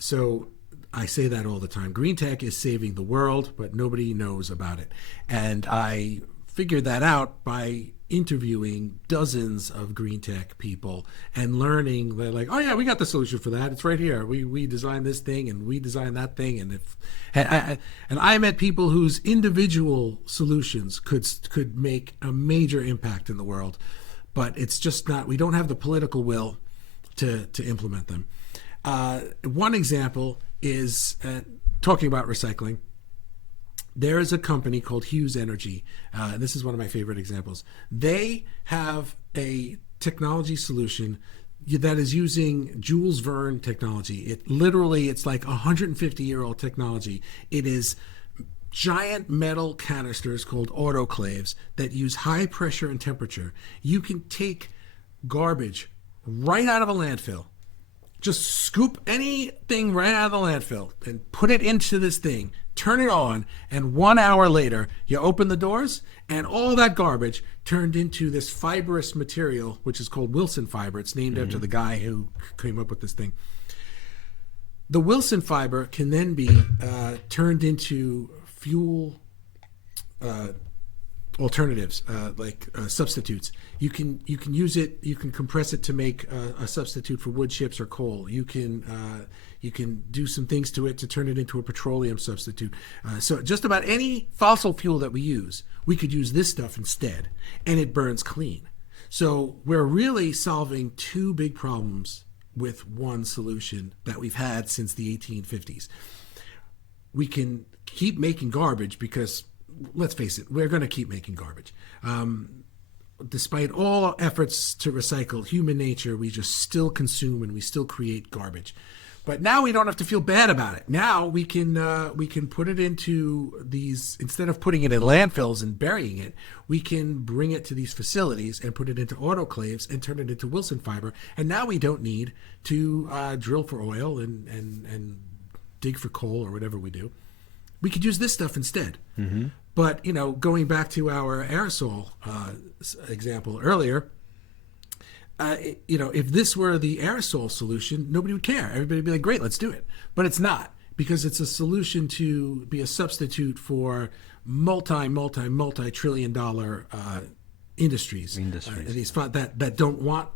So I say that all the time. Green tech is saving the world, but nobody knows about it. And I figured that out by interviewing dozens of green tech people and learning that, like, oh yeah, we got the solution for that. It's right here. We designed this thing and we designed that thing. And I met people whose individual solutions could make a major impact in the world. but it's just not. We don't have the political will to implement them. One example is talking about recycling. There is a company called Hughes Energy. This is one of my favorite examples. They have a technology solution that is using Jules Verne technology. It's like 150-year-old technology. It is giant metal canisters called autoclaves that use high pressure and temperature. You can take garbage right out of a landfill. Just scoop anything right out of the landfill and put it into this thing, turn it on, and 1 hour later, you open the doors, and all that garbage turned into this fibrous material, which is called Wilson fiber. It's named after the guy who came up with this thing. The Wilson fiber can then be turned into fuel alternatives, like substitutes. You can use it. You can compress it to make a substitute for wood chips or coal. You can do some things to it to turn it into a petroleum substitute. So just about any fossil fuel that we use, we could use this stuff instead, and it burns clean. So we're really solving two big problems with one solution that we've had since the 1850s. We can keep making garbage because, let's face it, we're going to keep making garbage. Despite all efforts to recycle human nature, we just still consume and we still create garbage. But now we don't have to feel bad about it. Now we can put it into these, instead of putting it in landfills and burying it, we can bring it to these facilities and put it into autoclaves and turn it into Wilson fiber. And now we don't need to drill for oil and dig for coal or whatever we do. We could use this stuff instead. Mm-hmm. But, going back to our aerosol example earlier, if this were the aerosol solution, nobody would care. Everybody would be like, great, let's do it. But it's not, because it's a solution to be a substitute for multi-trillion dollar industries that don't want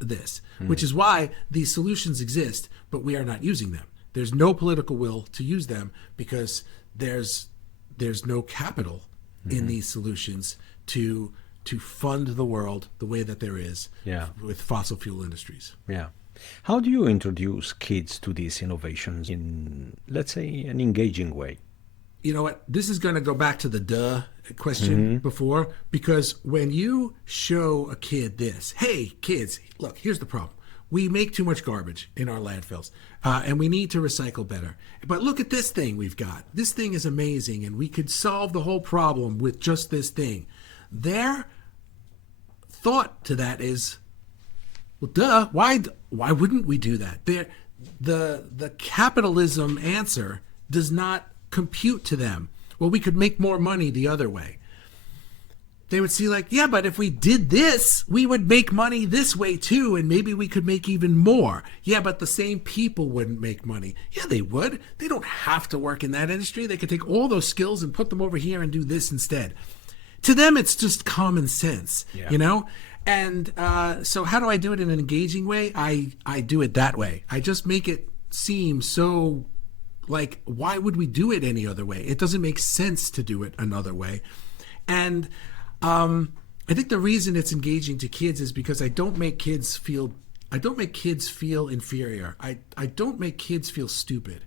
this, which is why these solutions exist, but we are not using them. There's no political will to use them because there's no capital in these solutions to fund the world the way that there is with fossil fuel industries. Yeah. How do you introduce kids to these innovations in, let's say, an engaging way? You know what? This is going to go back to the question before, because when you show a kid this, hey, kids, look, here's the problem. We make too much garbage in our landfills, and we need to recycle better. But look at this thing we've got. This thing is amazing, and we could solve the whole problem with just this thing. Their thought to that is, well, duh, why wouldn't we do that? The capitalism answer does not compute to them. Well, we could make more money the other way. They would see like, yeah, but if we did this, we would make money this way too, and maybe we could make even more. Yeah, but the same people wouldn't make money. Yeah, they would. They don't have to work in that industry. They could take all those skills and put them over here and do this instead. To them, it's just common sense, And so how do I do it in an engaging way? I do it that way. I just make it seem so like, why would we do it any other way? It doesn't make sense to do it another way. And I think the reason it's engaging to kids is because I don't make kids feel inferior. I don't make kids feel stupid.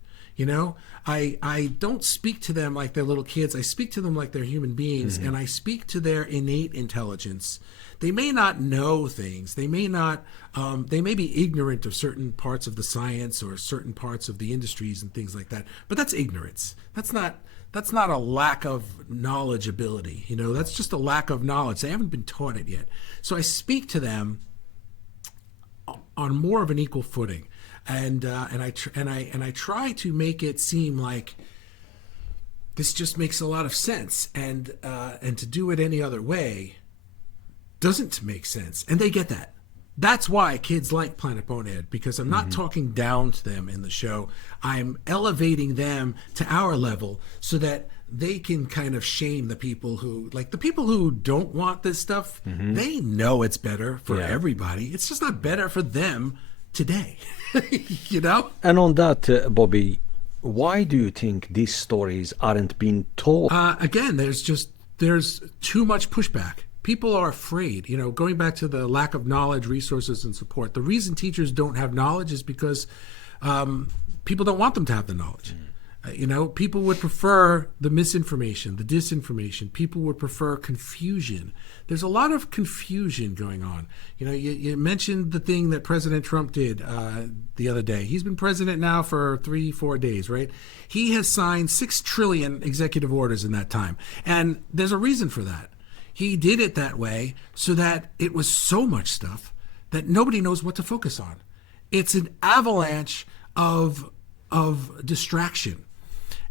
I don't speak to them like they're little kids. I speak to them like they're human beings, and I speak to their innate intelligence. They may not know things. They may not. They may be ignorant of certain parts of the science or certain parts of the industries and things like that. But that's ignorance. That's not a lack of knowledge ability. That's just a lack of knowledge. They haven't been taught it yet. So I speak to them on more of an equal footing, and I try to make it seem like this just makes a lot of sense, and to do it any other way doesn't make sense, and they get that. That's why kids like Planet Bonehead, because I'm not talking down to them in the show. I'm elevating them to our level so that they can kind of shame the people who don't want this stuff. They know it's better for everybody. It's just not better for them today, And on that, Bobby, why do you think these stories aren't being told? Again, there's too much pushback. people are afraid. Going back to the lack of knowledge, resources, and support. The reason teachers don't have knowledge is because people don't want them to have the knowledge. People would prefer the misinformation, the disinformation. People would prefer confusion. There's a lot of confusion going on. You mentioned the thing that President Trump did the other day. He's been president now for 3-4 days, right? He has signed 6 trillion executive orders in that time. And there's a reason for that. He did it that way so that it was so much stuff that nobody knows what to focus on. It's an avalanche of distraction.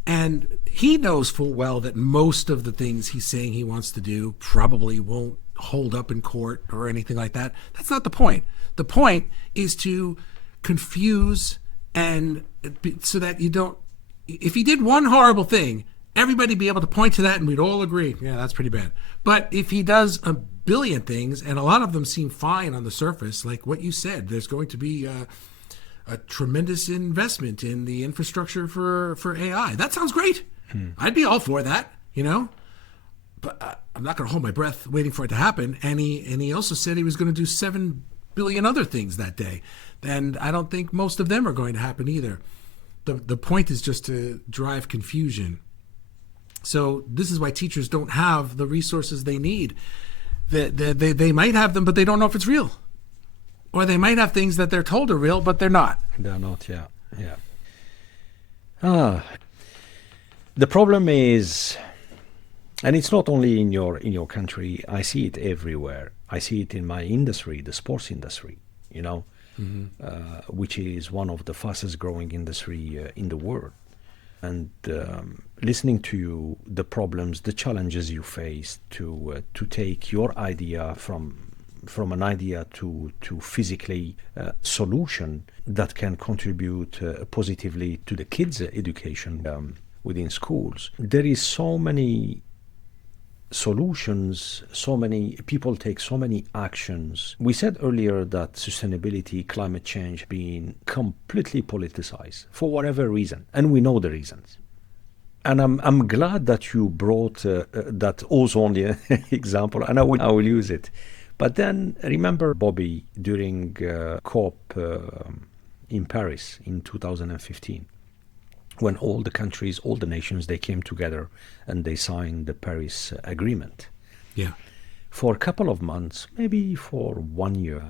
And he knows full well that most of the things he's saying he wants to do probably won't hold up in court or anything like that. That's not the point. The point is to confuse, and so that you don't, if he did one horrible thing, everybody be able to point to that and we'd all agree, yeah, that's pretty bad. But if he does a billion things, and a lot of them seem fine on the surface, like what you said, there's going to be a tremendous investment in the infrastructure for AI. That sounds great. I'd be all for that, But I'm not going to hold my breath waiting for it to happen. And he also said he was going to do 7 billion other things that day. And I don't think most of them are going to happen either. The point is just to drive confusion. So this is why teachers don't have the resources they need. They might have them, but they don't know if it's real. Or they might have things that they're told are real, but they're not. They're not, yeah. The problem is, and it's not only in your country, I see it everywhere. I see it in my industry, the sports industry, which is one of the fastest growing industry in the world. And listening to you, the problems, the challenges you face to take your idea from an idea to physically solution that can contribute positively to the kids' education within schools. There is so many solutions, so many people take so many actions. We said earlier that sustainability, climate change being completely politicized for whatever reason, and we know the reasons. And I'm glad that you brought that ozone example, and I will use it. But then remember, Bobby, during COP in Paris in 2015, when all the countries, all the nations, they came together and they signed the Paris Agreement. Yeah. For a couple of months, maybe for 1 year,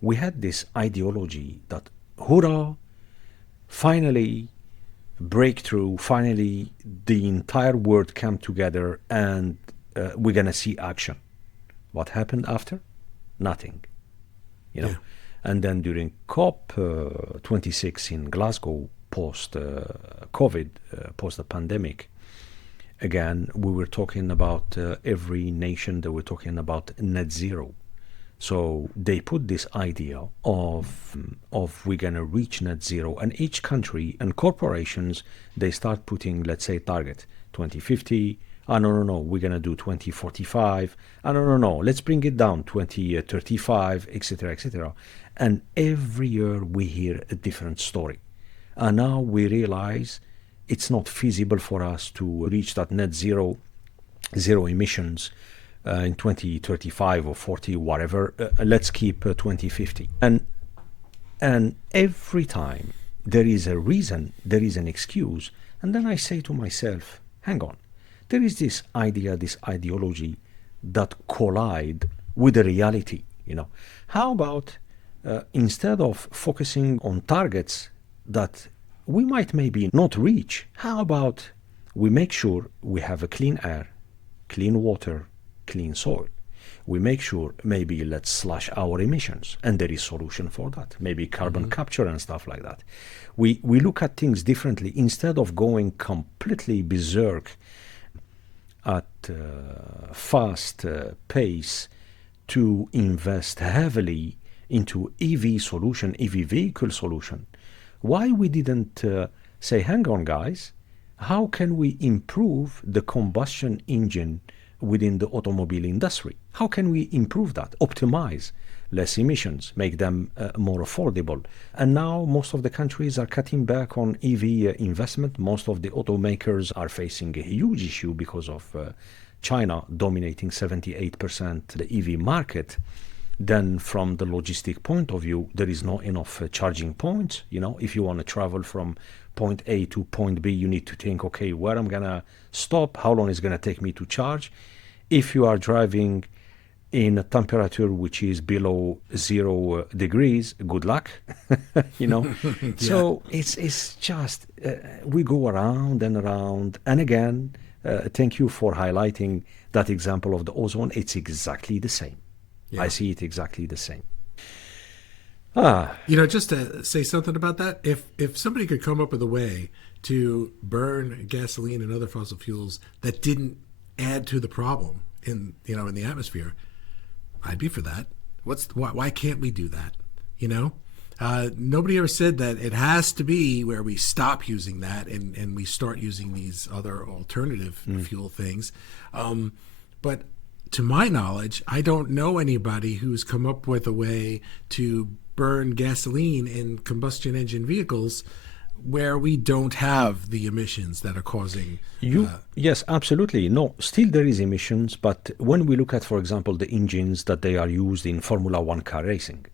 we had this ideology that, hurrah, finally, breakthrough, finally, the entire world came together and we're going to see action. What happened after? Nothing. Yeah. And then during COP 26 in Glasgow, post-COVID, post the pandemic, again, we were talking about every nation, they were talking about net zero. So they put this idea of we're going to reach net zero, and each country and corporations, they start putting, let's say, target 2050. No, we're going to do 2045. No, let's bring it down 2035, etc., etc. And every year we hear a different story. And now we realize it's not feasible for us to reach that net zero emissions in 2035 or 40, whatever. Let's keep 2050. And every time there is a reason, there is an excuse. And then I say to myself, hang on, there is this idea, this ideology that collide with the reality. How about instead of focusing on targets that we might maybe not reach, how about we make sure we have a clean air, clean water, clean soil? We make sure maybe let's slash our emissions, and there is solution for that. Maybe carbon capture and stuff like that. We look at things differently instead of going completely berserk at fast pace to invest heavily into EV solution, EV vehicle solution. Why we didn't say, hang on guys, how can we improve the combustion engine within the automobile industry? How can we improve that? Optimize less emissions, make them more affordable. And now most of the countries are cutting back on EV investment. Most of the automakers are facing a huge issue because of China dominating 78% the EV market, then from the logistic point of view, there is not enough charging points. If you want to travel from point A to point B, you need to think, okay, where I'm gonna stop, how long is gonna take me to charge. If you are driving in a temperature which is below 0 degrees, good luck. Yeah. So it's just we go around and around. And again, thank you for highlighting that example of the ozone. It's exactly the same. Yeah. I see it exactly the same. Just to say something about that, if somebody could come up with a way to burn gasoline and other fossil fuels that didn't add to the problem in the atmosphere, I'd be for that. Why can't we do that? Nobody ever said that it has to be where we stop using that and we start using these other alternative fuel things. But to my knowledge, I don't know anybody who's come up with a way to burn gasoline in combustion engine vehicles where we don't have the emissions that are causing... Yes, absolutely. No, still there is emissions, but when we look at, for example, the engines that they are used in Formula One car racing,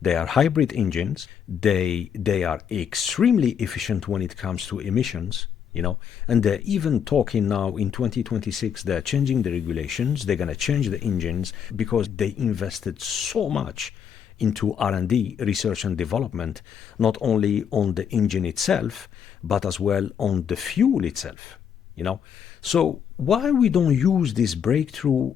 they are hybrid engines. They are extremely efficient when it comes to emissions, and they're even talking now in 2026, they're changing the regulations. They're going to change the engines because they invested so much into R&D, research and development, not only on the engine itself, but as well on the fuel itself, So why we don't use this breakthrough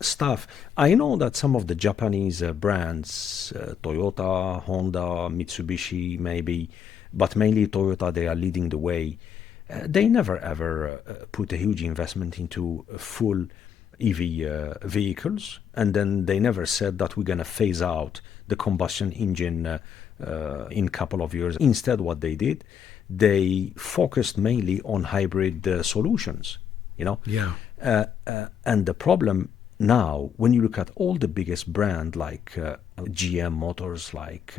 stuff? I know that some of the Japanese brands, Toyota, Honda, Mitsubishi maybe, but mainly Toyota, they are leading the way. They never ever put a huge investment into full EV vehicles, and then they never said that we're going to phase out the combustion engine in a couple of years. Instead, what they did, they focused mainly on hybrid solutions, and the problem now, when you look at all the biggest brand like GM Motors, like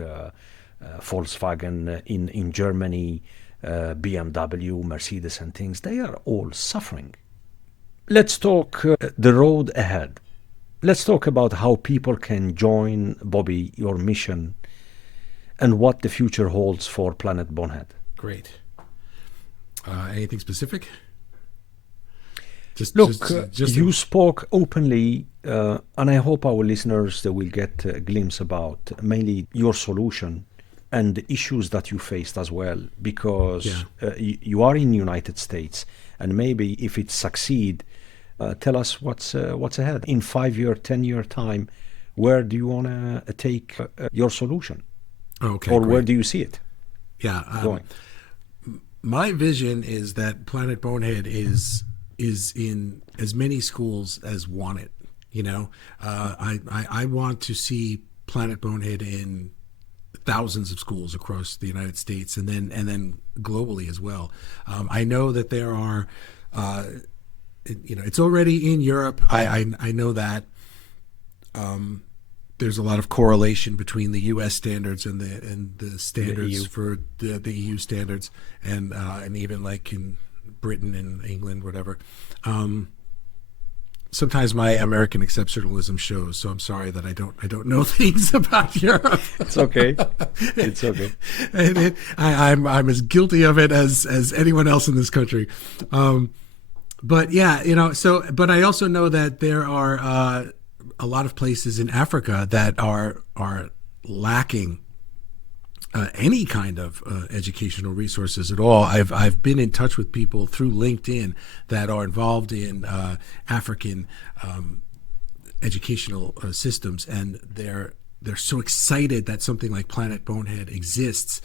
Volkswagen in Germany, BMW, Mercedes and things, they are all suffering. Let's talk the road ahead. Let's talk about how people can join, Bobby, your mission and what the future holds for Planet Bonehead. Great. Anything specific? You spoke openly, and I hope our listeners they will get a glimpse about mainly your solution and the issues that you faced as well, because you are in the United States, and maybe if it succeed, tell us what's ahead in 5-year, 10-year time. Where do you want to take your solution? Okay, or great. Where do you see it? Going. My vision is that Planet Bonehead is in as many schools as want it. I want to see Planet Bonehead in thousands of schools across the United States and then globally as well. I know that there are, it's already in Europe. I know that. There's a lot of correlation between the U.S. standards and the standards for the EU standards, and even like in Britain and England, whatever. Sometimes my American exceptionalism shows, so I'm sorry that I don't know things about Europe. It's okay. It's okay. And I'm as guilty of it as anyone else in this country. But yeah, but I also know that there are a lot of places in Africa that are lacking any kind of educational resources at all. I've been in touch with people through LinkedIn that are involved in African educational systems, and they're so excited that something like Planet Bonehead exists.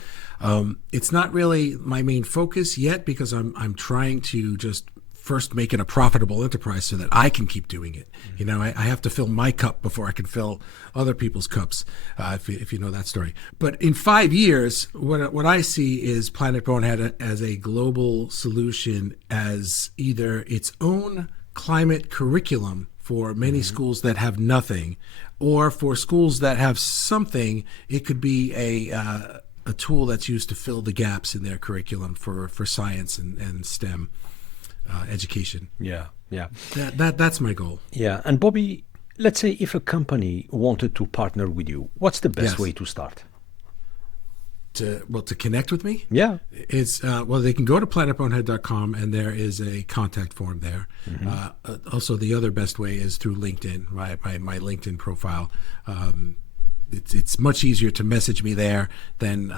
It's not really my main focus yet because I'm trying to just first make it a profitable enterprise so that I can keep doing it. I have to fill my cup before I can fill other people's cups, if you know that story. But in 5 years, what I see is Planet Bonehead as a global solution, as either its own climate curriculum for many schools that have nothing, or for schools that have something, it could be a tool that's used to fill the gaps in their curriculum for science and STEM education. Yeah, Yeah. That's my goal. Yeah. And Bobby, let's say if a company wanted to partner with you, what's the best Yes. way to start? To connect with me, Yeah. it's well, they can go to planetbonehead.com and there is a contact form there. Also, the other best way is through LinkedIn, my LinkedIn profile. It's much easier to message me there than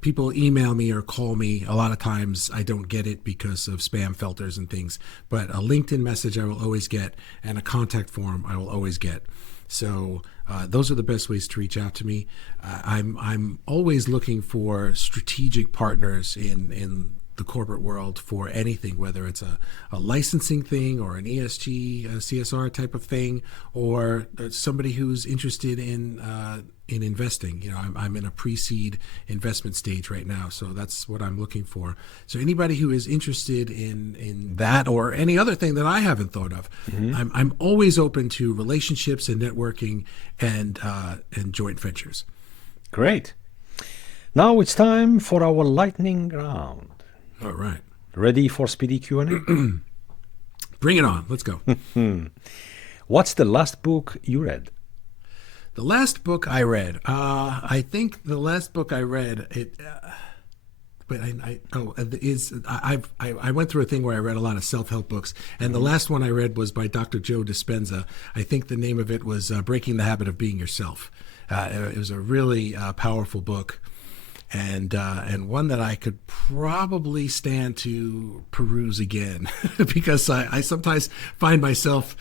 people email me or call me. A lot of times I don't get it because of spam filters and things, but a LinkedIn message I will always get, and a contact form I will always get. So those are the best ways to reach out to me. I'm always looking for strategic partners in the corporate world for anything, whether it's a licensing thing or an ESG, CSR type of thing, or somebody who's interested in investing. I'm in a pre-seed investment stage right now, so that's what I'm looking for. So anybody who is interested in that or any other thing that I haven't thought of, I'm always open to relationships and networking and joint ventures. Great. Now it's time for our lightning round. All right. Ready for speedy Q&A? Bring it on. Let's go. What's the last book you read? The last book I read, I think the last book I read, I went through a thing where I read a lot of self-help books, and the last one I read was by Dr. Joe Dispenza. I think the name of it was Breaking the Habit of Being Yourself. It was a really powerful book, and one that I could probably stand to peruse again because I sometimes find myself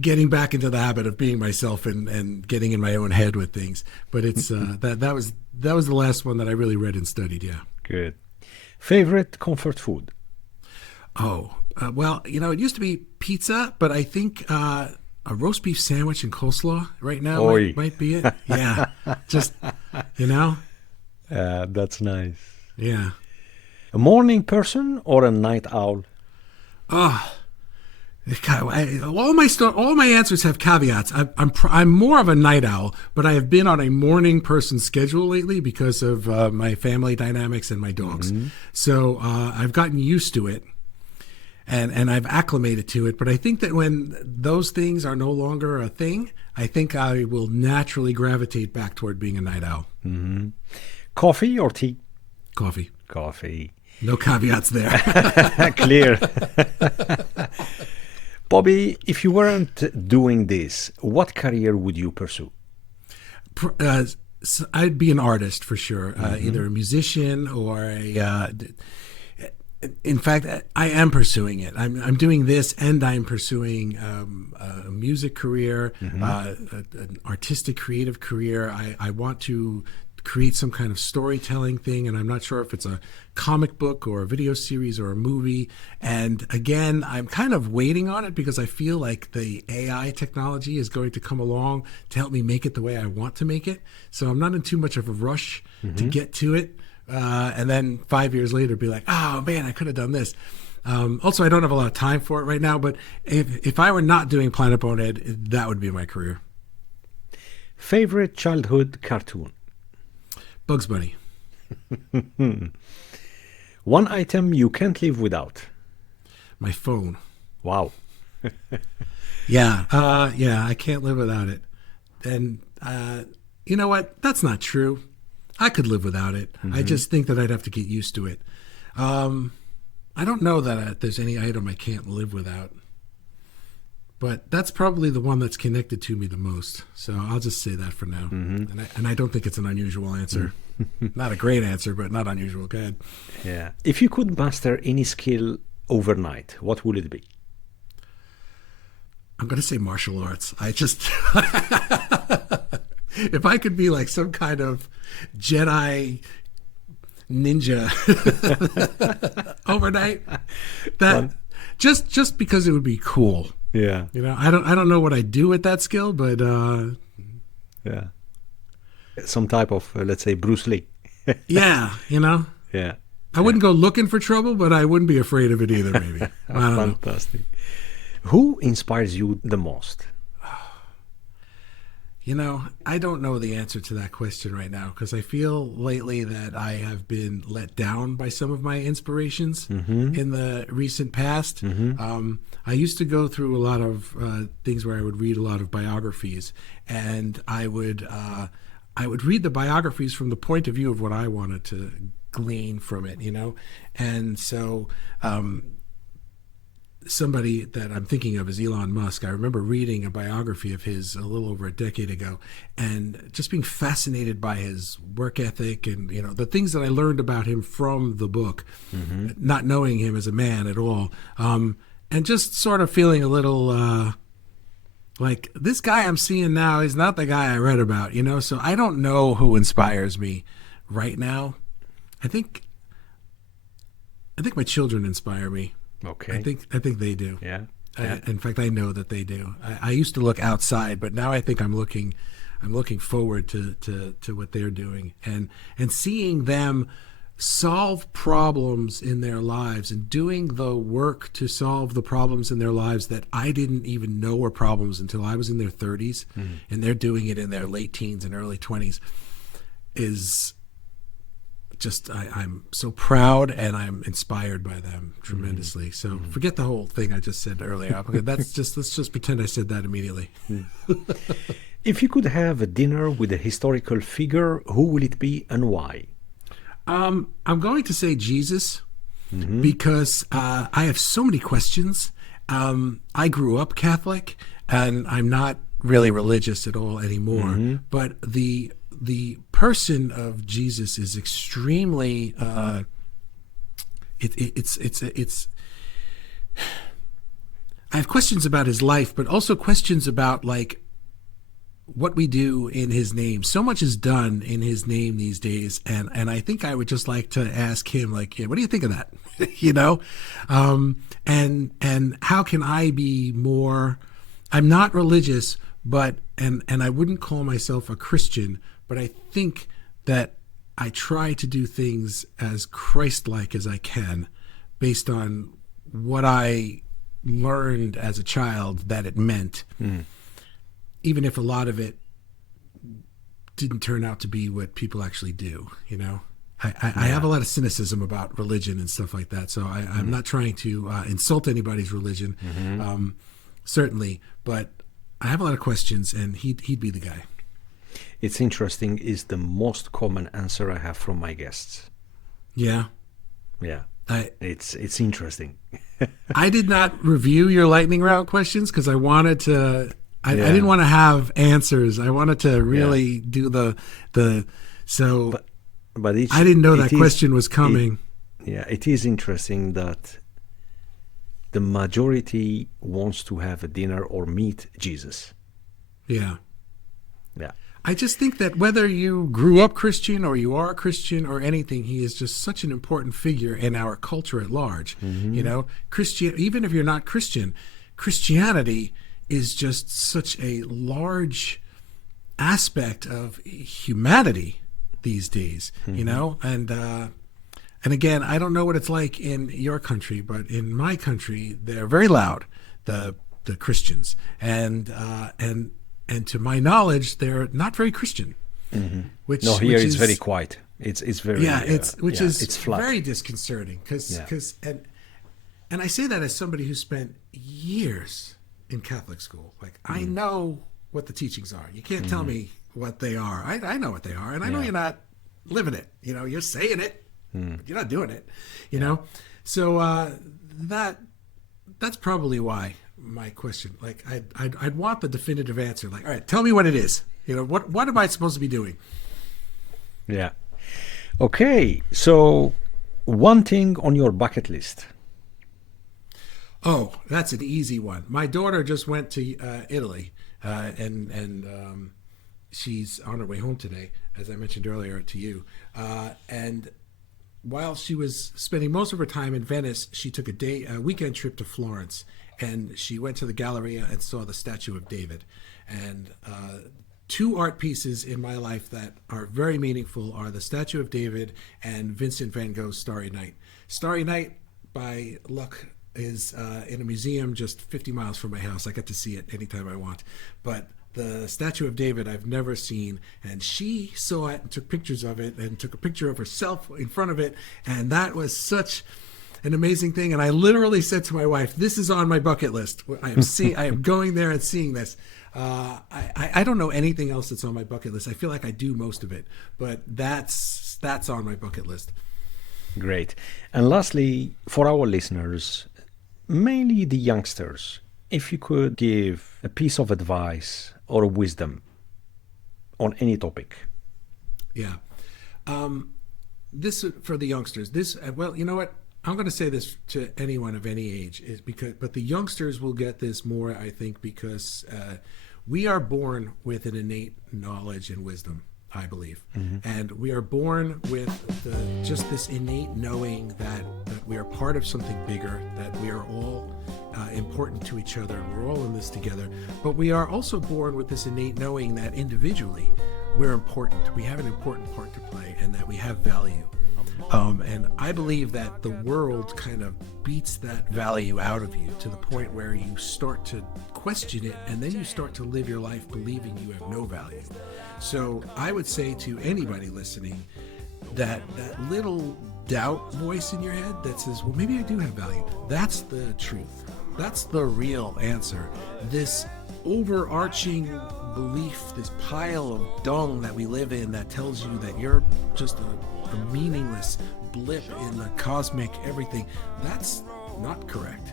getting back into the habit of being myself and getting in my own head with things. But it's that was the last one that I really read and studied. Yeah. Good. Favorite comfort food? Well, it used to be pizza, but I think a roast beef sandwich and coleslaw right now might be it. Yeah. Just, That's nice. Yeah. A morning person or a night owl? All my answers have caveats. I'm more of a night owl, but I have been on a morning person schedule lately because of my family dynamics and my dogs. So I've gotten used to it, and I've acclimated to it. But I think that when those things are no longer a thing, I think I will naturally gravitate back toward being a night owl. Coffee or tea? Coffee. Coffee. No caveats there. Clear. Bobby, if you weren't doing this, what career would you pursue? So I'd be an artist for sure, either a musician or in fact, I am pursuing it. I'm doing this, and I'm pursuing a music career, an artistic, creative career. I want to create some kind of storytelling thing, and I'm not sure if it's a comic book or a video series or a movie. And again, I'm kind of waiting on it because I feel like the AI technology is going to come along to help me make it the way I want to make it. So I'm not in too much of a rush to get to it. And then 5 years later be like, oh man, I could have done this. Also, I don't have a lot of time for it right now, but if I were not doing Planet Bonehead, that would be my career. Favorite childhood cartoon? Bugs Bunny. One item you can't live without? My phone. Wow. Yeah, I can't live without it. And you know what? That's not true. I could live without it. I just think that I'd have to get used to it. I don't know that there's any item I can't live without. But that's probably the one that's connected to me the most. So I'll just say that for now. And I don't think it's an unusual answer. Not a great answer, but not unusual. Go ahead. Yeah. If you could master any skill overnight, what would it be? I'm going to say martial arts. If I could be like some kind of Jedi ninja overnight, just because it would be cool. Yeah. I don't know what I do with that skill, but yeah. Some type of, let's say, Bruce Lee. Yeah. Yeah. I wouldn't go looking for trouble, but I wouldn't be afraid of it either, maybe. I don't Fantastic. Who inspires you the most? I don't know the answer to that question right now because I feel lately that I have been let down by some of my inspirations in the recent past. I used to go through a lot of things where I would read a lot of biographies, and I would read the biographies from the point of view of what I wanted to glean from it, and so somebody that I'm thinking of is Elon Musk. I remember reading a biography of his a little over a decade ago and just being fascinated by his work ethic and, the things that I learned about him from the book, not knowing him as a man at all. And just sort of feeling a little like this guy I'm seeing now is not the guy I read about, so I don't know who inspires me right now. I think my children inspire me. Okay. I think they do. Yeah. In fact, I know that they do. I used to look outside, but now I think I'm looking forward to what they're doing and seeing them solve problems in their lives and doing the work to solve the problems in their lives that I didn't even know were problems until I was in their 30s, and they're doing it in their late teens and early 20s is just I'm so proud and I'm inspired by them tremendously. So forget the whole thing I just said earlier. Let's just pretend I said that immediately. If you could have a dinner with a historical figure, who will it be and why? I'm going to say Jesus because I have so many questions. I grew up Catholic and I'm not really religious at all anymore, but the person of Jesus is extremely it's I have questions about his life, but also questions about like what we do in his name. So much is done in his name these days, and I think I would just like to ask him, like, what do you think of that? And how can I be more? I'm not religious, but and I wouldn't call myself a Christian, but I think that I try to do things as Christ-like as I can, based on what I learned as a child that it meant. Even if a lot of it didn't turn out to be what people actually do, I have a lot of cynicism about religion and stuff like that. So I'm not trying to insult anybody's religion, certainly, but I have a lot of questions, and he'd be the guy. It's interesting. Is the most common answer I have from my guests. Yeah. It's interesting. I did not review your lightning round questions because I wanted to. I didn't want to have answers. I wanted to really do the so. But I didn't know that question was coming. It is interesting that the majority wants to have a dinner or meet Jesus. Yeah. I just think that whether you grew up Christian or you are a Christian or anything, he is just such an important figure in our culture at large. Even if you're not Christian, Christianity is just such a large aspect of humanity these days, and again, I don't know what it's like in your country, but in my country, they're very loud, the Christians, and to my knowledge, they're not very Christian. Which it's very quiet. It's very it's flat. Very disconcerting because and I say that as somebody who spent years in Catholic school. Like I know what the teachings are. You can't tell me what they are. I know what they are, and I know you're not living it. You're saying it, but you're not doing it. So that's probably why my question. Like I'd want the definitive answer. Like, all right, tell me what it is. What am I supposed to be doing? Yeah. Okay. So one thing on your bucket list. Oh, that's an easy one. My daughter just went to Italy, and she's on her way home today, as I mentioned earlier to you. And while she was spending most of her time in Venice, she took a weekend trip to Florence, and she went to the Galleria and saw the statue of David. And two art pieces in my life that are very meaningful are the statue of David and Vincent van Gogh's Starry Night. Starry Night, by luck, is in a museum just 50 miles from my house. I get to see it anytime I want. But the statue of David I've never seen, and she saw it and took pictures of it and took a picture of herself in front of it, and that was such an amazing thing. And I literally said to my wife, "This is on my bucket list. I am going there and seeing this." I don't know anything else that's on my bucket list. I feel like I do most of it, but that's on my bucket list. Great. And lastly, for our listeners, mainly the youngsters, if you could give a piece of advice or wisdom on any topic. Yeah. This for the youngsters. Well, you know what? I'm going to say this to anyone of any age, but the youngsters will get this more, I think, because we are born with an innate knowledge and wisdom, I believe. Mm-hmm. And we are born with just this innate knowing that we are part of something bigger, that we are all important to each other, and we're all in this together. But we are also born with this innate knowing that individually we're important. We have an important part to play, and that we have value. And I believe that the world kind of beats that value out of you to the point where you start to question it, and then you start to live your life believing you have no value. So I would say to anybody listening that little doubt voice in your head that says, well, maybe I do have value. That's the truth. That's the real answer. This overarching belief, this pile of dung that we live in that tells you that you're just a meaningless blip in the cosmic everything, that's not correct.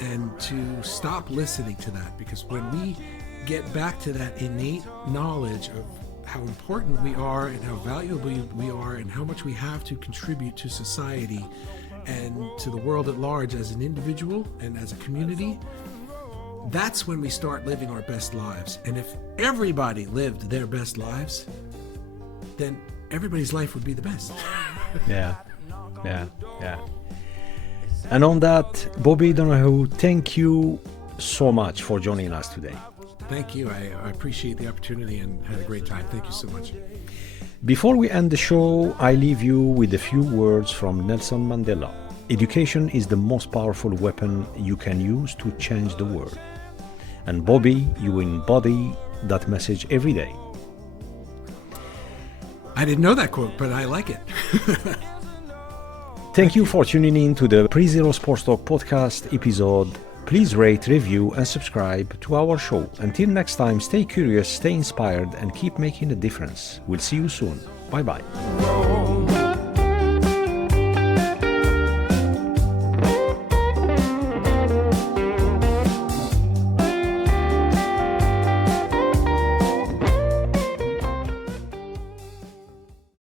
And to stop listening to that, because when we get back to that innate knowledge of how important we are and how valuable we are and how much we have to contribute to society and to the world at large as an individual and as a community, that's when we start living our best lives. And if everybody lived their best lives, then everybody's life would be the best. Yeah. And on that, Bobby Donohue, thank you so much for joining us today. Thank you. I appreciate the opportunity and had a great time. Thank you so much. Before we end the show, I leave you with a few words from Nelson Mandela. Education is the most powerful weapon you can use to change the world. And Bobby, you embody that message every day. I didn't know that quote, but I like it. Thank you for tuning in to the Pre-Zero Sports Talk podcast episode. Please rate, review, and subscribe to our show. Until next time, stay curious, stay inspired, and keep making a difference. We'll see you soon. Bye-bye.